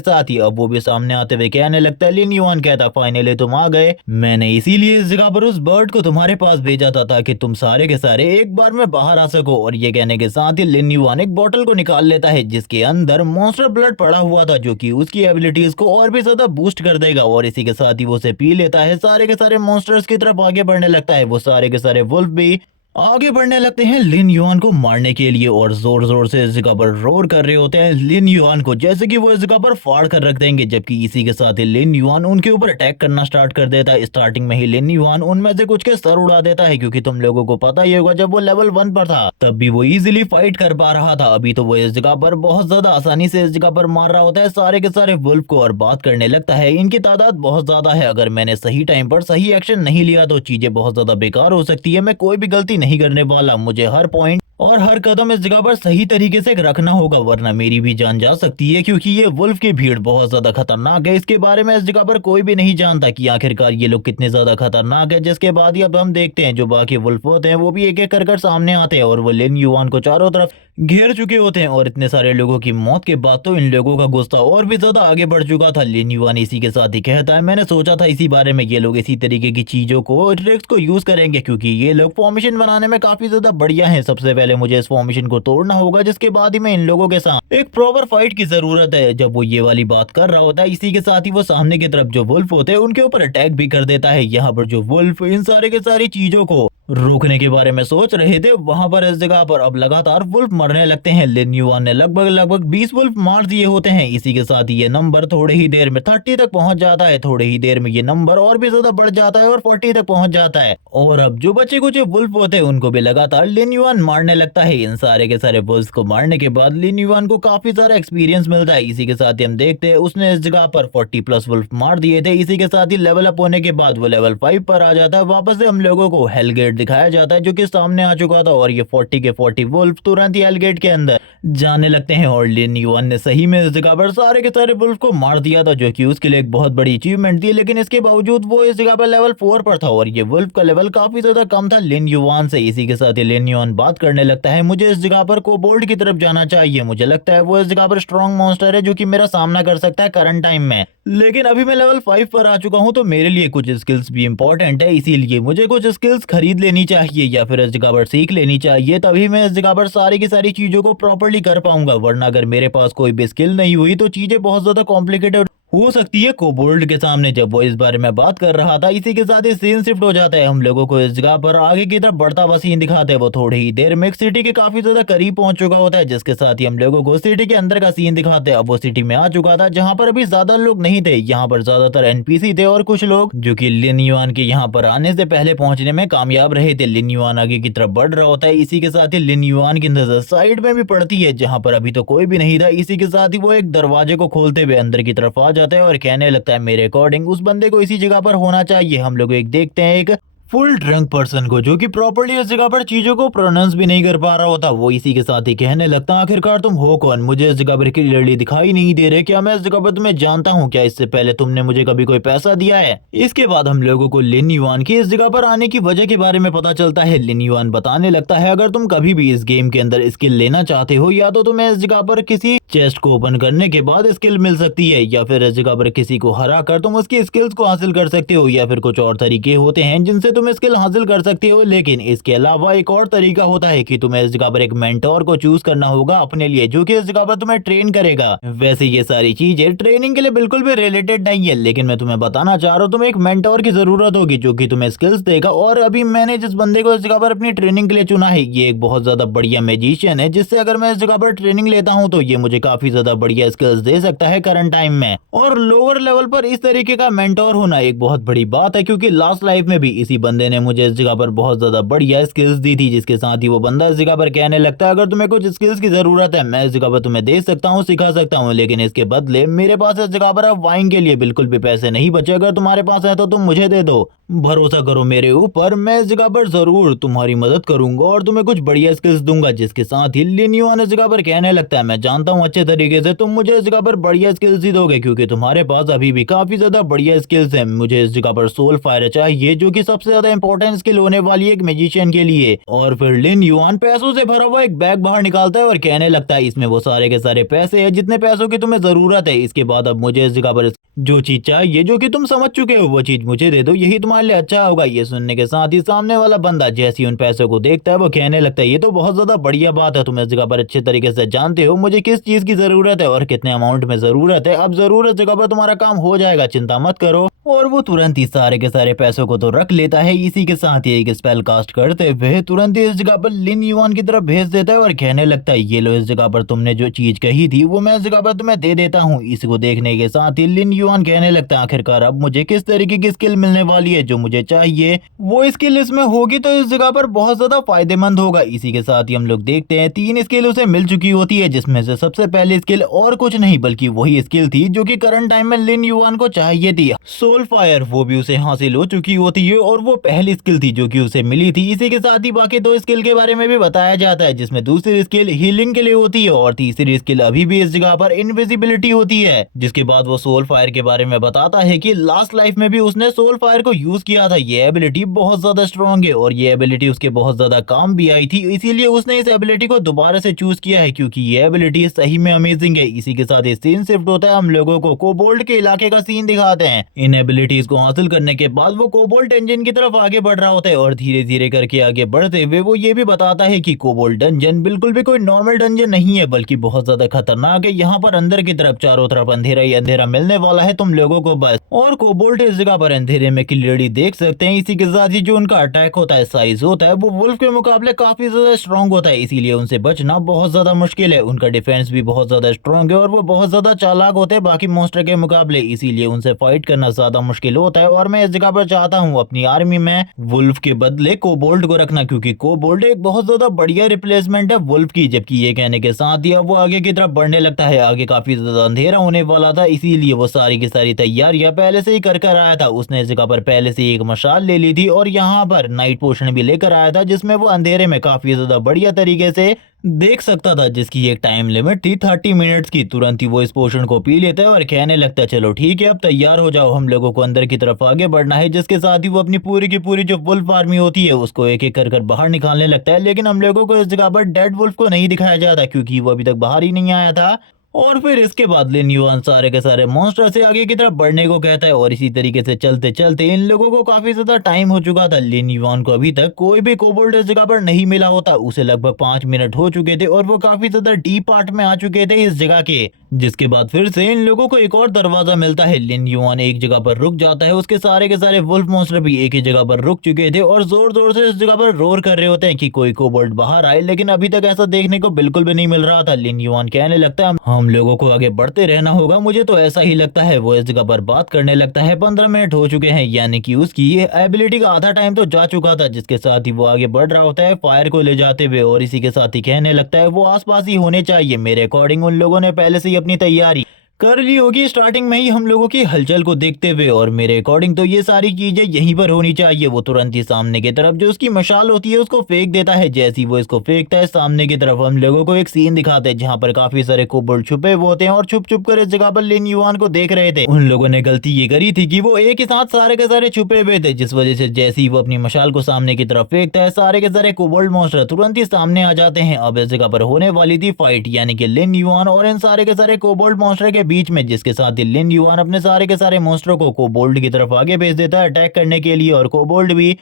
साथ ही अब वो भी सामने आते हुए कहने लगता है, लिन युआन कहता फाइनली तुम आ गए, मैंने इसीलिए इस जगह पर उस बर्ड को तुम्हारे पास भेजा था ताकि तुम सारे के सारे एक बार में बाहर आ सको। और ये कहने के साथ ही लिन युआन एक बोतल को निकाल लेता है, जिसके अंदर मॉन्स्टर ब्लड पड़ा हुआ था, जो कि उसकी एबिलिटीज को और भी ज्यादा बूस्ट कर देगा। और इसी के साथ ही वो उसे पी लेता है, सारे के सारे मॉन्स्टर्स की तरफ आगे बढ़ने लगता है। वो सारे के सारे वुल्फ भी आगे बढ़ने लगते हैं लिन युआन को मारने के लिए, और जोर जोर से इस जगह पर रोर कर रहे होते हैं लिन युआन को, जैसे कि वो इस जगह पर फाड़ कर रख देंगे। जबकि इसी के साथ ही लिन युआन उनके ऊपर अटैक करना स्टार्ट कर देता है। स्टार्टिंग में ही लिन युआन उनमें से कुछ के सर उड़ा देता है, क्योंकि तुम लोगों को पता ही होगा जब वो लेवल 1 पर था तब भी वो इजिली फाइट कर पा रहा था। अभी तो वो इस जगह पर बहुत ज्यादा आसानी से इस जगह पर मार रहा होता है सारे के सारे वुल्फ को, और बात करने लगता है इनकी तादाद बहुत ज्यादा है, अगर मैंने सही टाइम पर सही एक्शन नहीं लिया तो चीजें बहुत ज्यादा बेकार हो सकती है। मैं कोई भी गलती नहीं करने वाला, मुझे हर पॉइंट और हर कदम इस जगह पर सही तरीके से रखना होगा, वरना मेरी भी जान जा सकती है, क्योंकि ये वुल्फ की भीड़ बहुत ज्यादा खतरनाक है। इसके बारे में इस जगह पर कोई भी नहीं जानता कि आखिरकार ये लोग कितने ज्यादा खतरनाक है। जिसके बाद ही अब हम देखते हैं जो बाकी वुल्फ होते हैं वो भी एक एक कर सामने आते हैं, और वो लिन युआन को चारों तरफ घेर चुके होते हैं। और इतने सारे लोगों की मौत के बाद तो इन लोगों का गुस्सा और भी ज्यादा आगे बढ़ चुका था। लिन युआन इसी के साथ ही कहता है मैंने सोचा था इसी बारे में ये लोग इसी तरीके की चीजों को ट्रिक्स को यूज करेंगे, क्योंकि ये लोग फॉर्मेशन बनाने में काफी ज्यादा बढ़िया है। सबसे पहले मुझे इस फॉर्मेशन को तोड़ना होगा, जिसके बाद ही मैं इन लोगों के साथ एक प्रॉपर फाइट की जरूरत है। जब वो ये वाली बात कर रहा होता है इसी के साथ ही वो सामने की तरफ जो वुल्फ होते हैं उनके ऊपर अटैक भी कर देता है। यहाँ पर जो वुल्फ इन सारे के सारी चीजों को रोकने के बारे में सोच रहे थे, वहां पर इस जगह पर अब लगातार वुल्फ मरने लगते हैं। लिन युआन ने लगभग 20 वुल्फ मार दिए होते हैं। इसी के साथ ही ये नंबर थोड़े ही देर में 30 तक पहुंच जाता है। थोड़े ही देर में ये नंबर और भी ज्यादा बढ़ जाता है और 40 तक पहुंच जाता है। और अब जो बचे कुछ वुल्फ होते हैं उनको भी लगातार लिन युआन मारने लगता है। इन सारे के सारे वुल्फ को मारने के बाद लिन युआन को काफी सारा एक्सपीरियंस मिलता है। इसी के साथ ही हम देखते हैं उसने इस जगह पर 40+ वुल्फ मार दिए थे। इसी के साथ ही लेवल अप होने के बाद वो लेवल 5 पर आ जाता है। वापस से हम लोगों को हेल गेट दिखाया जाता है, जो कि सामने आ चुका था, और ये 40 के 40 वुल्फ तुरंत ही हेल गेट के अंदर जाने लगते हैं। और लिन युआन ने सही में इस जगह पर सारे के सारे वुल्फ को मार दिया था, जो कि उसके लिए एक बहुत बड़ी अचीवमेंट थी। लेकिन इसके बावजूद वो इस जगह पर लेवल 4 पर था, और ये वुल्फ का लेवल काफी ज्यादा कम था लिन युआन से। इसी के साथ ही लिन युआन बात करने लगता है मुझे इस जगह पर कोबोल्ड की तरफ जाना चाहिए, मुझे लगता है वो इस जगह पर स्ट्रॉन्ग मॉन्स्टर है जो कि मेरा सामना कर सकता है करंट टाइम में। लेकिन अभी मैं लेवल 5 पर आ चुका हूं, तो मेरे लिए कुछ स्किल्स भी इंपॉर्टेंट है, इसीलिए मुझे कुछ स्किल्स खरीद लेनी चाहिए या फिर इस जगह पर सीख लेनी चाहिए, तभी मैं इस जगह पर सारी की सारी चीजों को प्रॉपर्ली कर पाऊंगा। वरना अगर मेरे पास कोई भी स्किल नहीं हुई तो चीजें बहुत ज्यादा कॉम्प्लिकेटेड हो सकती है कोबोल्ड के सामने। जब वो इस बारे में बात कर रहा था इसी के साथ ही सीन शिफ्ट हो जाता है। हम लोगों को इस जगह पर आगे की तरफ बढ़ता हुआ सीन दिखाते हैं। वो थोड़ी ही देर में सिटी के काफी ज्यादा करीब पहुंच चुका होता है, जिसके साथ ही हम लोगों को सिटी के अंदर का सीन दिखाते हैं। अब वो सिटी में आ चुका था जहां पर अभी ज्यादा लोग नहीं थे, यहाँ पर ज्यादातर एनपीसी थे और कुछ लोग जो कि लिन युआन के यहाँ पर आने से पहले पहुंचने में कामयाब रहे थे। लिन युआन आगे की तरफ बढ़ रहा होता है। इसी के साथ ही लिन युआन की नजर साइड में भी पड़ती है, जहां पर अभी तो कोई भी नहीं था। इसी के साथ ही वो एक दरवाजे को खोलते हुए अंदर की तरफ आ जाता है और कहने लगता है मेरे अकॉर्डिंग उस बंदे को इसी जगह पर होना चाहिए। हम लोग एक देखते हैं एक फुल ड्रंक पर्सन को, जो कि प्रॉपर्ली इस जगह पर चीजों को प्रोनाउंस भी नहीं कर पा रहा होता, वो इसी के साथ ही कहने लगता, आखिरकार तुम हो कौन, मुझे इस जगह पर क्लियरली दिखाई नहीं दे रहे, क्या मैं इस जगह पर तुम्हें जानता हूँ, क्या इससे पहले तुमने मुझे कभी कोई पैसा दिया है। इसके बाद हम लोगों को लिन युआन की इस जगह पर आने की वजह के बारे में पता चलता है। लिन युआन बताने लगता है, अगर तुम कभी भी इस गेम के अंदर स्किल लेना चाहते हो, या तो तुम्हें इस जगह पर किसी चेस्ट को ओपन करने के बाद स्किल मिल सकती है, या फिर इस जगह पर किसी को हरा कर तुम उसकी स्किल्स को हासिल कर सकते हो, या फिर कुछ और तरीके होते हैं जिनसे तुम स्किल हासिल कर सकते हो। लेकिन इसके अलावा एक और तरीका होता है कि तुम्हें इस जगह पर एक मेंटोर को चूज करना होगा अपने लिए, जो कि इस जगह पर तुम्हें ट्रेन करेगा। वैसे ये सारी चीजें ट्रेनिंग के लिए बिल्कुल भी रिलेटेड नहीं है, लेकिन मैं तुम्हें बताना चाह रहा हूँ, तुम्हें एक मेंटोर की जरूरत होगी जो कि तुम्हें स्किल्स देगा। और अभी मैंने जिस बंदे को इस जगह पर अपनी ट्रेनिंग के लिए चुना है, ये एक बहुत ज्यादा बढ़िया मैजिशियन है, जिससे अगर मैं इस जगह पर ट्रेनिंग लेता हूँ तो ये मुझे काफी ज्यादा बढ़िया स्किल्स दे सकता है करंट टाइम में। और लोअर लेवल पर इस तरीके का मेंटोर होना एक बहुत बड़ी बात है, क्योंकि लास्ट लाइफ में भी इसी बंदे ने मुझे इस जगह पर बहुत ज्यादा बढ़िया स्किल्स दी थी, जिसके साथ ही वो बंदा इस जगह पर कहने लगता है, अगर तुम्हें कुछ स्किल्स की जरूरत है, मैं इस जगह पर तुम्हें दे सकता हूँ, सिखा सकता हूँ, लेकिन इसके बदले मेरे पास इस जगह पर अब वाइन के लिए बिल्कुल भी पैसे नहीं बचे, अगर तुम्हारे पास है तो तुम मुझे दे दो, भरोसा करो मेरे ऊपर, मैं इस जगह पर जरूर तुम्हारी मदद करूंगा और तुम्हें कुछ बढ़िया स्किल्स दूंगा। जिसके साथ ही लिन युआन इस जगह पर कहने लगता है, मैं जानता हूँ अच्छे तरीके से तुम मुझे इस जगह पर बढ़िया स्किल्स ही दोगे, क्योंकि तुम्हारे पास अभी भी काफी ज्यादा बढ़िया स्किल्स हैं। मुझे इस जगह पर सोल फायर चाहिए, जो कि सबसे ज्यादा इंपॉर्टेंट स्किल होने वाली है एक मैजिशियन के लिए। और फिर लिन युआन पैसों से भरा हुआ एक बैग बाहर निकालता है और कहने लगता है, इसमें वो सारे के सारे पैसे हैं जितने पैसों की तुम्हें जरूरत है। इसके बाद अब मुझे इस जगह पर जो चीज चाहिए, जो कि तुम समझ चुके हो, वो चीज मुझे दे दो, यही तुम्हारे लिए अच्छा होगा। ये सुनने के साथ ही सामने वाला बंदा जैसे ही उन पैसों को देखता है, वो कहने लगता है, ये तो बहुत ज्यादा बढ़िया बात है, तुम इस जगह पर अच्छे तरीके से जानते हो मुझे किस चीज की जरूरत है और कितने अमाउंट में जरूरत है, अब जरूर इस जगह पर तुम्हारा काम हो जाएगा, चिंता मत करो। और वो तुरंत ही सारे के सारे पैसों को तो रख लेता है। इसी के साथ ही एक स्पेल कास्ट करते हुए तुरंत ही इस जगह पर लिन युआन की तरफ भेज देता है और कहने लगता है, ये लो, इस जगह पर तुमने जो चीज कही थी वो मैं इस जगह पर तुम्हें दे देता हूँ। इसको देखने के साथ ही लिन युआन कहने लगता है, आखिरकार अब मुझे किस तरीके की स्किल मिलने वाली है जो मुझे चाहिए, वो स्किल इसमें होगी तो इस जगह पर बहुत ज्यादा फायदेमंद होगा। इसी के साथ ही हम लोग देखते हैं 3 स्किल उसे मिल चुकी होती है, जिसमें से सबसे पहली स्किल और कुछ नहीं बल्कि वही स्किल थी जो कि करंट टाइम में लिन युआन को चाहिए थी, सोल फायर, वो भी उसे हासिल हो चुकी होती है और वो पहली स्किल थी जो कि उसे मिली थी। इसी के साथ ही बाकी 2 स्किल के बारे में भी बताया जाता है, जिसमें दूसरी स्किल हीलिंग के लिए होती है और तीसरी स्किल अभी भी इस जगह पर इनविजिबिलिटी होती है। जिसके बाद वो सोल फायर के बारे में बताता है कि लास्ट लाइफ में भी उसने सोल फायर को यूज किया था, ये एबिलिटी बहुत ज्यादा स्ट्रॉन्ग है और ये एबिलिटी उसके बहुत ज्यादा काम भी आई थी, इसीलिए उसने इस एबिलिटी को दोबारा से चूज किया है, क्योंकि ये एबिलिटी सही में अमेजिंग है। इसी के साथ सीन शिफ्ट होता है, हम लोगों को कोबोल्ट के इलाके का सीन दिखाते हैं। इन एबिलिटीज को हासिल करने के बाद वो कोबोल्ट इंजन की तरफ आगे बढ़ रहा होता है और धीरे धीरे करके आगे बढ़ते हुए वो ये भी बताता है कि कोबोल्ट डंजन बिल्कुल भी कोई नॉर्मल डंजन नहीं है, बल्कि बहुत ज्यादा खतरनाक है। यहाँ पर अंदर की तरफ चारों तरफ अंधेरा ही अंधेरा मिलने वाला है तुम लोगों को बस, और कोबोल्ट इस जगह पर अंधेरे में क्लियरली देख सकते हैं। इसी के साथ ही जो उनका अटैक होता है, साइज होता है, वो वुल्फ के मुकाबले काफी ज्यादा स्ट्रॉन्ग होता है, इसीलिए उनसे बचना बहुत ज्यादा मुश्किल है। उनका डिफेंस भी बहुत ज्यादा स्ट्रॉन्ग है और वो बहुत ज्यादा चालाक होते हैं बाकी मॉन्स्टर के मुकाबले, इसीलिए उनसे फाइट करना ज्यादा मुश्किल होता है। और मैं इस जगह पर चाहता हूँ अपनी आर्मी में वुल्फ के बदले कोबोल्ट को रखना, क्योंकि कोबोल्ट एक बहुत ज्यादा बढ़िया रिप्लेसमेंट है वुल्फ की। जबकि ये कहने के साथ ही अब वो आगे की तरफ बढ़ने लगता है, आगे काफी ज्यादा अंधेरा होने वाला था, इसीलिए वो सारी की सारी तैयारियां पहले से ही कर कर आया था। उसने इस जगह पर पहले से एक मशाल ले ली थी और यहाँ पर नाइट पोशन भी लेकर आया था, जिसमें वो अंधेरे में काफी ज्यादा बढ़िया तरीके से देख सकता था, जिसकी एक टाइम लिमिट थी 30 मिनट्स की। तुरंत ही वो इस पोशन को पी लेता है और कहने लगता है, चलो ठीक है अब तैयार हो जाओ, हम लोगों को अंदर की तरफ आगे बढ़ना है। जिसके साथ ही वो अपनी पूरी की पूरी जो वुल्फ आर्मी होती है उसको एक एक कर बाहर निकालने लगता है। लेकिन हम लोगों को इस जगह पर डेड वुल्फ को नहीं दिखाया जाता, क्योंकि वो अभी तक बाहर ही नहीं आया था। और फिर इसके बाद लिन युआन सारे के सारे मॉन्स्टर से आगे की तरफ बढ़ने को कहता है और इसी तरीके से चलते चलते इन लोगों को काफी ज्यादा टाइम हो चुका था। लिन युआन को अभी तक कोई भी कोबोल्ट इस जगह पर नहीं मिला होता, उसे लगभग 5 मिनट हो चुके थे और वो काफी ज्यादा डीप पार्ट में आ चुके थे इस जगह के। जिसके बाद फिर से इन लोगों को एक और दरवाजा मिलता है। लिन युआन एक जगह पर रुक जाता है, उसके सारे के सारे वुल्फ मॉन्स्टर भी एक ही जगह पर रुक चुके थे और जोर जोर से इस जगह पर रोर कर रहे होते हैं कि कोई कोबोल्ट बाहर आए, लेकिन अभी तक ऐसा देखने को बिल्कुल भी नहीं मिल रहा था। लिन युआन कहने लगता है, हम लोगों को आगे बढ़ते रहना होगा, मुझे तो ऐसा ही लगता है। वो इस जगह पर बात करने लगता है, 15 मिनट हो चुके हैं, यानी कि उसकी ये एबिलिटी का आधा टाइम तो जा चुका था। जिसके साथ ही वो आगे बढ़ रहा होता है फायर को ले जाते हुए और इसी के साथ ही कहने लगता है, वो आसपास ही होने चाहिए, मेरे अकॉर्डिंग उन लोगों ने पहले से ही अपनी तैयारी कर ली होगी स्टार्टिंग में ही हम लोगों की हलचल को देखते हुए, और मेरे अकॉर्डिंग तो ये सारी चीजें यहीं पर होनी चाहिए। वो तुरंत ही सामने की तरफ जो उसकी मशाल होती है उसको फेंक देता है। जैसे ही वो इसको फेंकता है सामने की तरफ हम लोगों को एक सीन दिखाते हैं जहाँ पर काफी सारे कोबोल्ड छुपे हुए होते हैं और छुप छुप कर इस जगह पर लिन युआन को देख रहे थे। उन लोगों ने गलती ये करी थी कि वो एक ही साथ सारे के सारे छुपे हुए थे, जिस वजह से जैसे ही वो अपनी मशाल को सामने की तरफ फेंकता है सारे के सारे कोबोल्ड मॉन्स्टर तुरंत ही सामने आ जाते हैं। अब इस जगह पर होने वाली थी फाइट, यानी कि लिन युआन और इन सारे के सारे कोबोल्ड मॉन्स्टर के बीच में, जिसके साथ ही लिन युआन अपने सारे के सारे मॉन्स्टरों को कोबोल्ड की तरफ आगे भेज देता है अटैक करने के लिए, और कोबोल्ड भी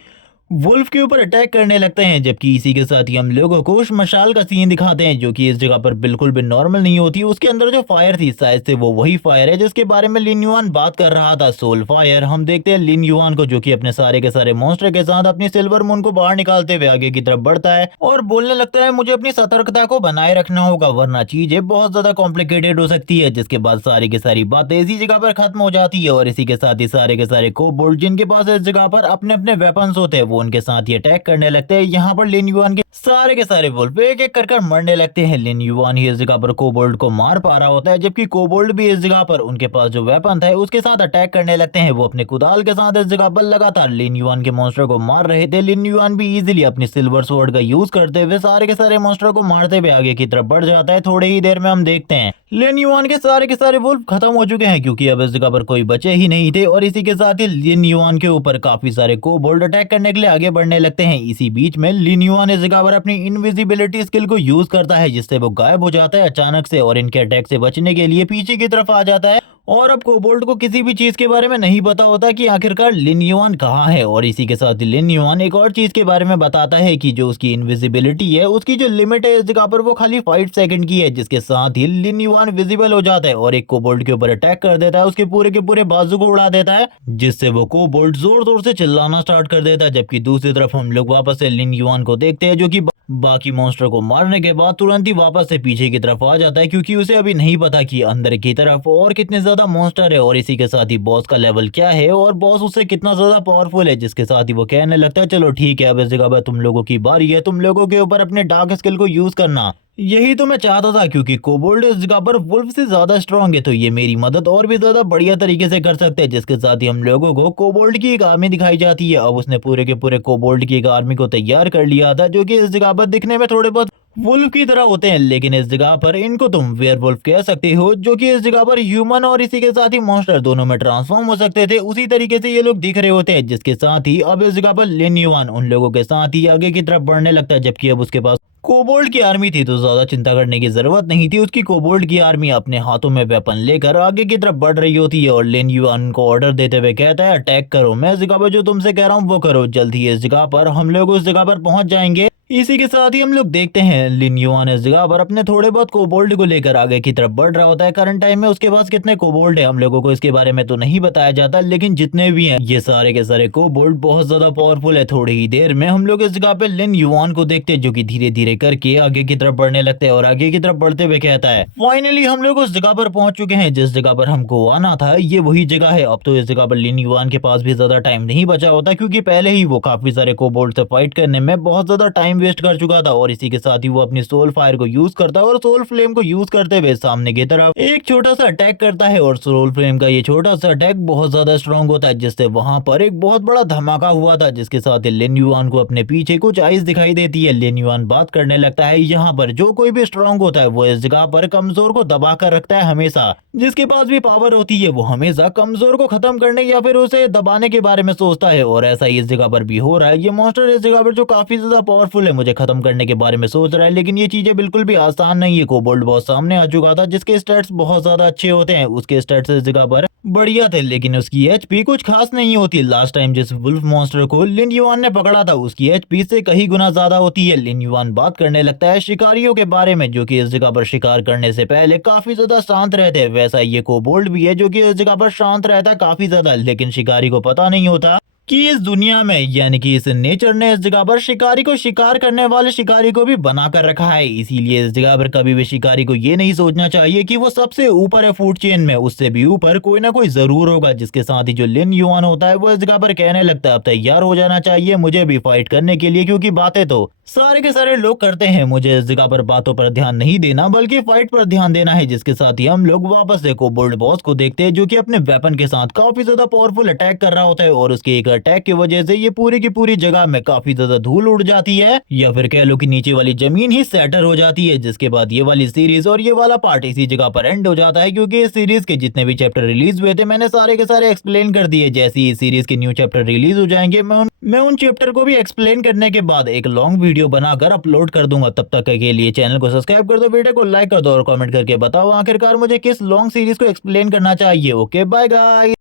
वुल्फ के ऊपर अटैक करने लगते हैं। जबकि इसी के साथ ही हम लोगों को उस मशाल का सीन दिखाते हैं जो कि इस जगह पर बिल्कुल भी नॉर्मल नहीं होती। उसके अंदर जो फायर थी शायद से वो वही फायर है जिसके बारे में लिन युआन बात कर रहा था, सोल फायर। हम देखते हैं लिन युआन को जो कि अपने सारे के सारे मॉन्स्टर के साथ अपनी सिल्वर मून को बाहर निकालते हुए आगे की तरफ बढ़ता है और बोलने लगता है मुझे अपनी सतर्कता को बनाए रखना होगा वरना चीजें बहुत ज्यादा कॉम्प्लिकेटेड हो सकती है। जिसके बाद सारी की सारी बातें इसी जगह पर खत्म हो जाती है और इसी के साथ ही सारे के सारे कोबोल्ड जिनके पास इस जगह पर अपने अपने वेपन्स होते हैं वो उनके साथ ही अटैक करने लगते हैं। यहाँ पर लिन युआन के सारे के सारे वुल्फ एक एक कर मरने लगते हैं। लिन युआन ही इस जगह पर कोबोल्ड को मार पा रहा होता है, जबकि कोबोल्ड भी इस जगह पर उनके पास जो वेपन था उसके साथ अटैक करने लगते हैं। वो अपने कुदाल के साथ इस जगह पर लगातार लिन युआन के मॉन्स्टर को मार रहे थे। लिन युआन भी इजीली अपनी सिल्वर स्वॉर्ड का यूज करते हुए सारे के सारे मॉन्स्टर को मारते हुए आगे की तरफ बढ़ जाता है। थोड़ी ही देर में हम देखते हैं लिन युआन के सारे वुल्फ खत्म हो चुके हैं क्योंकि अब इस जगह पर कोई बचे ही नहीं थे, और इसी के साथ ही लिन युआन के ऊपर काफी सारे कोबोल्ड अटैक करने के लिए आगे बढ़ने लगते हैं। इसी बीच में लिन युआन इस जगह पर अपनी इनविजिबिलिटी स्किल को यूज करता है जिससे वो गायब हो जाता है अचानक से और इनके अटैक से बचने के लिए पीछे की तरफ आ जाता है। और अब कोबोल्ड को किसी भी चीज के बारे में नहीं पता होता कि आखिरकार लिन युआन कहाँ है, और इसी के साथ लिन युआन एक और चीज के बारे में बताता है कि जो उसकी इनविजिबिलिटी है उसकी जो लिमिट है इस जगह पर वो खाली 5 सेकंड की है, जिसके साथ ही लिन युआन विजिबल हो जाता है और एक कोबोल्ड के ऊपर अटैक कर देता है, उसके पूरे के पूरे बाजू को उड़ा देता है जिससे वो कोबोल्ड जोर जोर से चिल्लाना स्टार्ट कर देता है। जबकि दूसरी तरफ हम लोग वापस से लिन युआन को देखते हैं जो कि बाकी मॉन्स्टर को मारने के बाद तुरंत ही वापस से पीछे की तरफ आ जाता है क्योंकि उसे अभी नहीं पता कि अंदर की तरफ और कितने ज्यादा मॉन्स्टर है और इसी के साथ ही बॉस का लेवल क्या है और बॉस उससे कितना ज्यादा पावरफुल है। जिसके साथ ही वो कहने लगता है चलो ठीक है अब इस जगह पर तुम लोगों की बारी है, तुम लोगों के ऊपर अपने डार्क स्किल को यूज करना। यही तो मैं चाहता था क्योंकि कोबोल्ड इस जगह पर वुल्फ से ज्यादा स्ट्रांग है तो ये मेरी मदद और भी ज्यादा बढ़िया तरीके से कर सकते हैं। जिसके साथ ही हम लोगों को कोबोल्ड की एक आर्मी दिखाई जाती है। अब उसने पूरे के पूरे कोबोल्ड की एक आर्मी को तैयार कर लिया था जो कि इस जगह पर दिखने में थोड़े बहुत वुल्फ की तरह होते हैं, लेकिन इस जगह पर इनको तुम वेयरवुल्फ कह सकते हो जो कि इस जगह पर ह्यूमन और इसी के साथ ही मॉन्स्टर दोनों में ट्रांसफॉर्म हो सकते थे। उसी तरीके से ये लोग दिख रहे होते हैं। जिसके साथ ही अब इस जगह पर लिन युआन उन लोगों के साथ ही आगे की तरफ बढ़ने लगता है, जबकि अब उसके पास कोबोल्ड की आर्मी थी तो ज्यादा चिंता करने की जरूरत नहीं थी। उसकी कोबोल्ड की आर्मी अपने हाथों में वेपन लेकर आगे की तरफ बढ़ रही होती है और लिन युआन को ऑर्डर देते हुए कहता है अटैक करो, मैं इस जगह पर जो तुमसे कह रहा हूँ वो करो, जल्द ही इस जगह पर हम लोग उस जगह पर पहुंच जाएंगे। इसी के साथ ही हम लोग देखते हैं लिन युआन इस जगह पर अपने थोड़े बहुत कोबोल्ड को लेकर आगे की तरफ बढ़ रहा होता है। करंट टाइम में उसके पास कितने कोबोल्ड है हम लोगों को इसके बारे में तो नहीं बताया जाता, लेकिन जितने भी हैं ये सारे के सारे कोबोल्ड बहुत ज्यादा पावरफुल है। थोड़ी ही देर में हम लोग इस जगह पे लिन युआन को देखते हैं जो कि धीरे धीरे करके आगे की तरफ बढ़ने लगते हैं और आगे की तरफ बढ़ते हुए कहता है फाइनली हम लोग उस जगह पर पहुंच चुके हैं जिस जगह पर हमको आना था, ये वही जगह है। अब तो इस जगह पर लिन युआन के पास भी ज्यादा टाइम नहीं बचा होता क्योंकि पहले ही वो काफी सारे कोबोल्ड से फाइट करने में बहुत ज्यादा टाइम वेस्ट कर चुका था और इसी के साथ ही वो अपनी सोल फायर को यूज करता है और सोल फ्लेम को यूज करते हुए सामने की तरफ एक छोटा सा अटैक करता है और सोल फ्लेम का ये छोटा सा अटैक बहुत ज्यादा स्ट्रांग होता है जिससे वहां पर एक बहुत बड़ा धमाका हुआ था। जिसके साथ ही लिन युआन को अपने पीछे कुछ आइस दिखाई देती है। लिन युआन बात करने लगता है यहाँ पर जो कोई भी स्ट्रांग होता है वो इस जगह पर कमजोर को दबा कर रखता है हमेशा, जिसके पास भी पावर होती है वो हमेशा कमजोर को खत्म करने या फिर उसे दबाने के बारे में सोचता है और ऐसा ही इस जगह पर भी हो रहा है। ये मॉन्स्टर इस जगह पर जो काफी ज्यादा पावरफुल है मुझे खत्म करने के बारे में सोच रहा है, लेकिन ये चीजें बिल्कुल भी आसान नहीं है। कोबोल्ड बॉस सामने आ चुका था जिसके स्टैट्स बहुत ज्यादा अच्छे होते हैं, उसके स्टैट्स इस जगह पर बढ़िया थे लेकिन उसकी एचपी कुछ खास नहीं होती। लास्ट टाइम जिस वुल्फ मॉन्स्टर को लिन युआन ने पकड़ा था उसकी एचपी से कहीं गुना ज्यादा होती है। लिन युआन बात करने लगता है शिकारियों के बारे में जो कि इस जगह पर शिकार करने से पहले काफी ज्यादा शांत रहते हैं। वैसा ये कोबोल्ड भी है जो कि इस जगह पर शांत रहता है काफी ज्यादा, लेकिन शिकारी को पता नहीं होता कि इस दुनिया में यानी कि इस नेचर ने इस जगह पर शिकारी को शिकार करने वाले शिकारी को भी बना कर रखा है। इसीलिए इस जगह पर कभी भी शिकारी को ये नहीं सोचना चाहिए कि वो सबसे ऊपर है फूड चेन में, उससे भी ऊपर कोई ना कोई जरूर होगा। जिसके साथ ही जो लिन युआन होता है वो इस जगह पर कहने लगता है अब तैयार हो जाना चाहिए मुझे भी फाइट करने के लिए, क्योंकि बातें तो सारे के सारे लोग करते हैं, मुझे इस जगह पर बातों पर ध्यान नहीं देना बल्कि फाइट पर ध्यान देना है। जिसके साथ ही हम लोग वापस से कोबोल्ड बॉस को देखते हैं जो कि अपने वेपन के साथ काफी ज्यादा पावरफुल अटैक कर रहा होता है और उसके एक अटैक की वजह से ये पूरी की पूरी जगह में काफी ज्यादा धूल उड़ जाती है, या फिर कह लो कि नीचे वाली जमीन ही सेटर हो जाती है। जिसके बाद ये वाली सीरीज और ये वाला पार्ट इसी जगह पर एंड हो जाता है, क्योंकि इस सीरीज के जितने भी चैप्टर रिलीज हुए थे मैंने सारे के सारे एक्सप्लेन कर दिए। जैसे ही सीरीज के न्यू चैप्टर रिलीज हो जाएंगे मैं उन चैप्टर को भी एक्सप्लेन करने के बाद एक लॉन्ग वीडियो बनाकर अपलोड कर दूंगा। तब तक के लिए चैनल को सब्सक्राइब कर दो, वीडियो को लाइक कर दो और कमेंट करके बताओ आखिरकार मुझे किस लॉन्ग सीरीज को एक्सप्लेन करना चाहिए। Okay bye guys.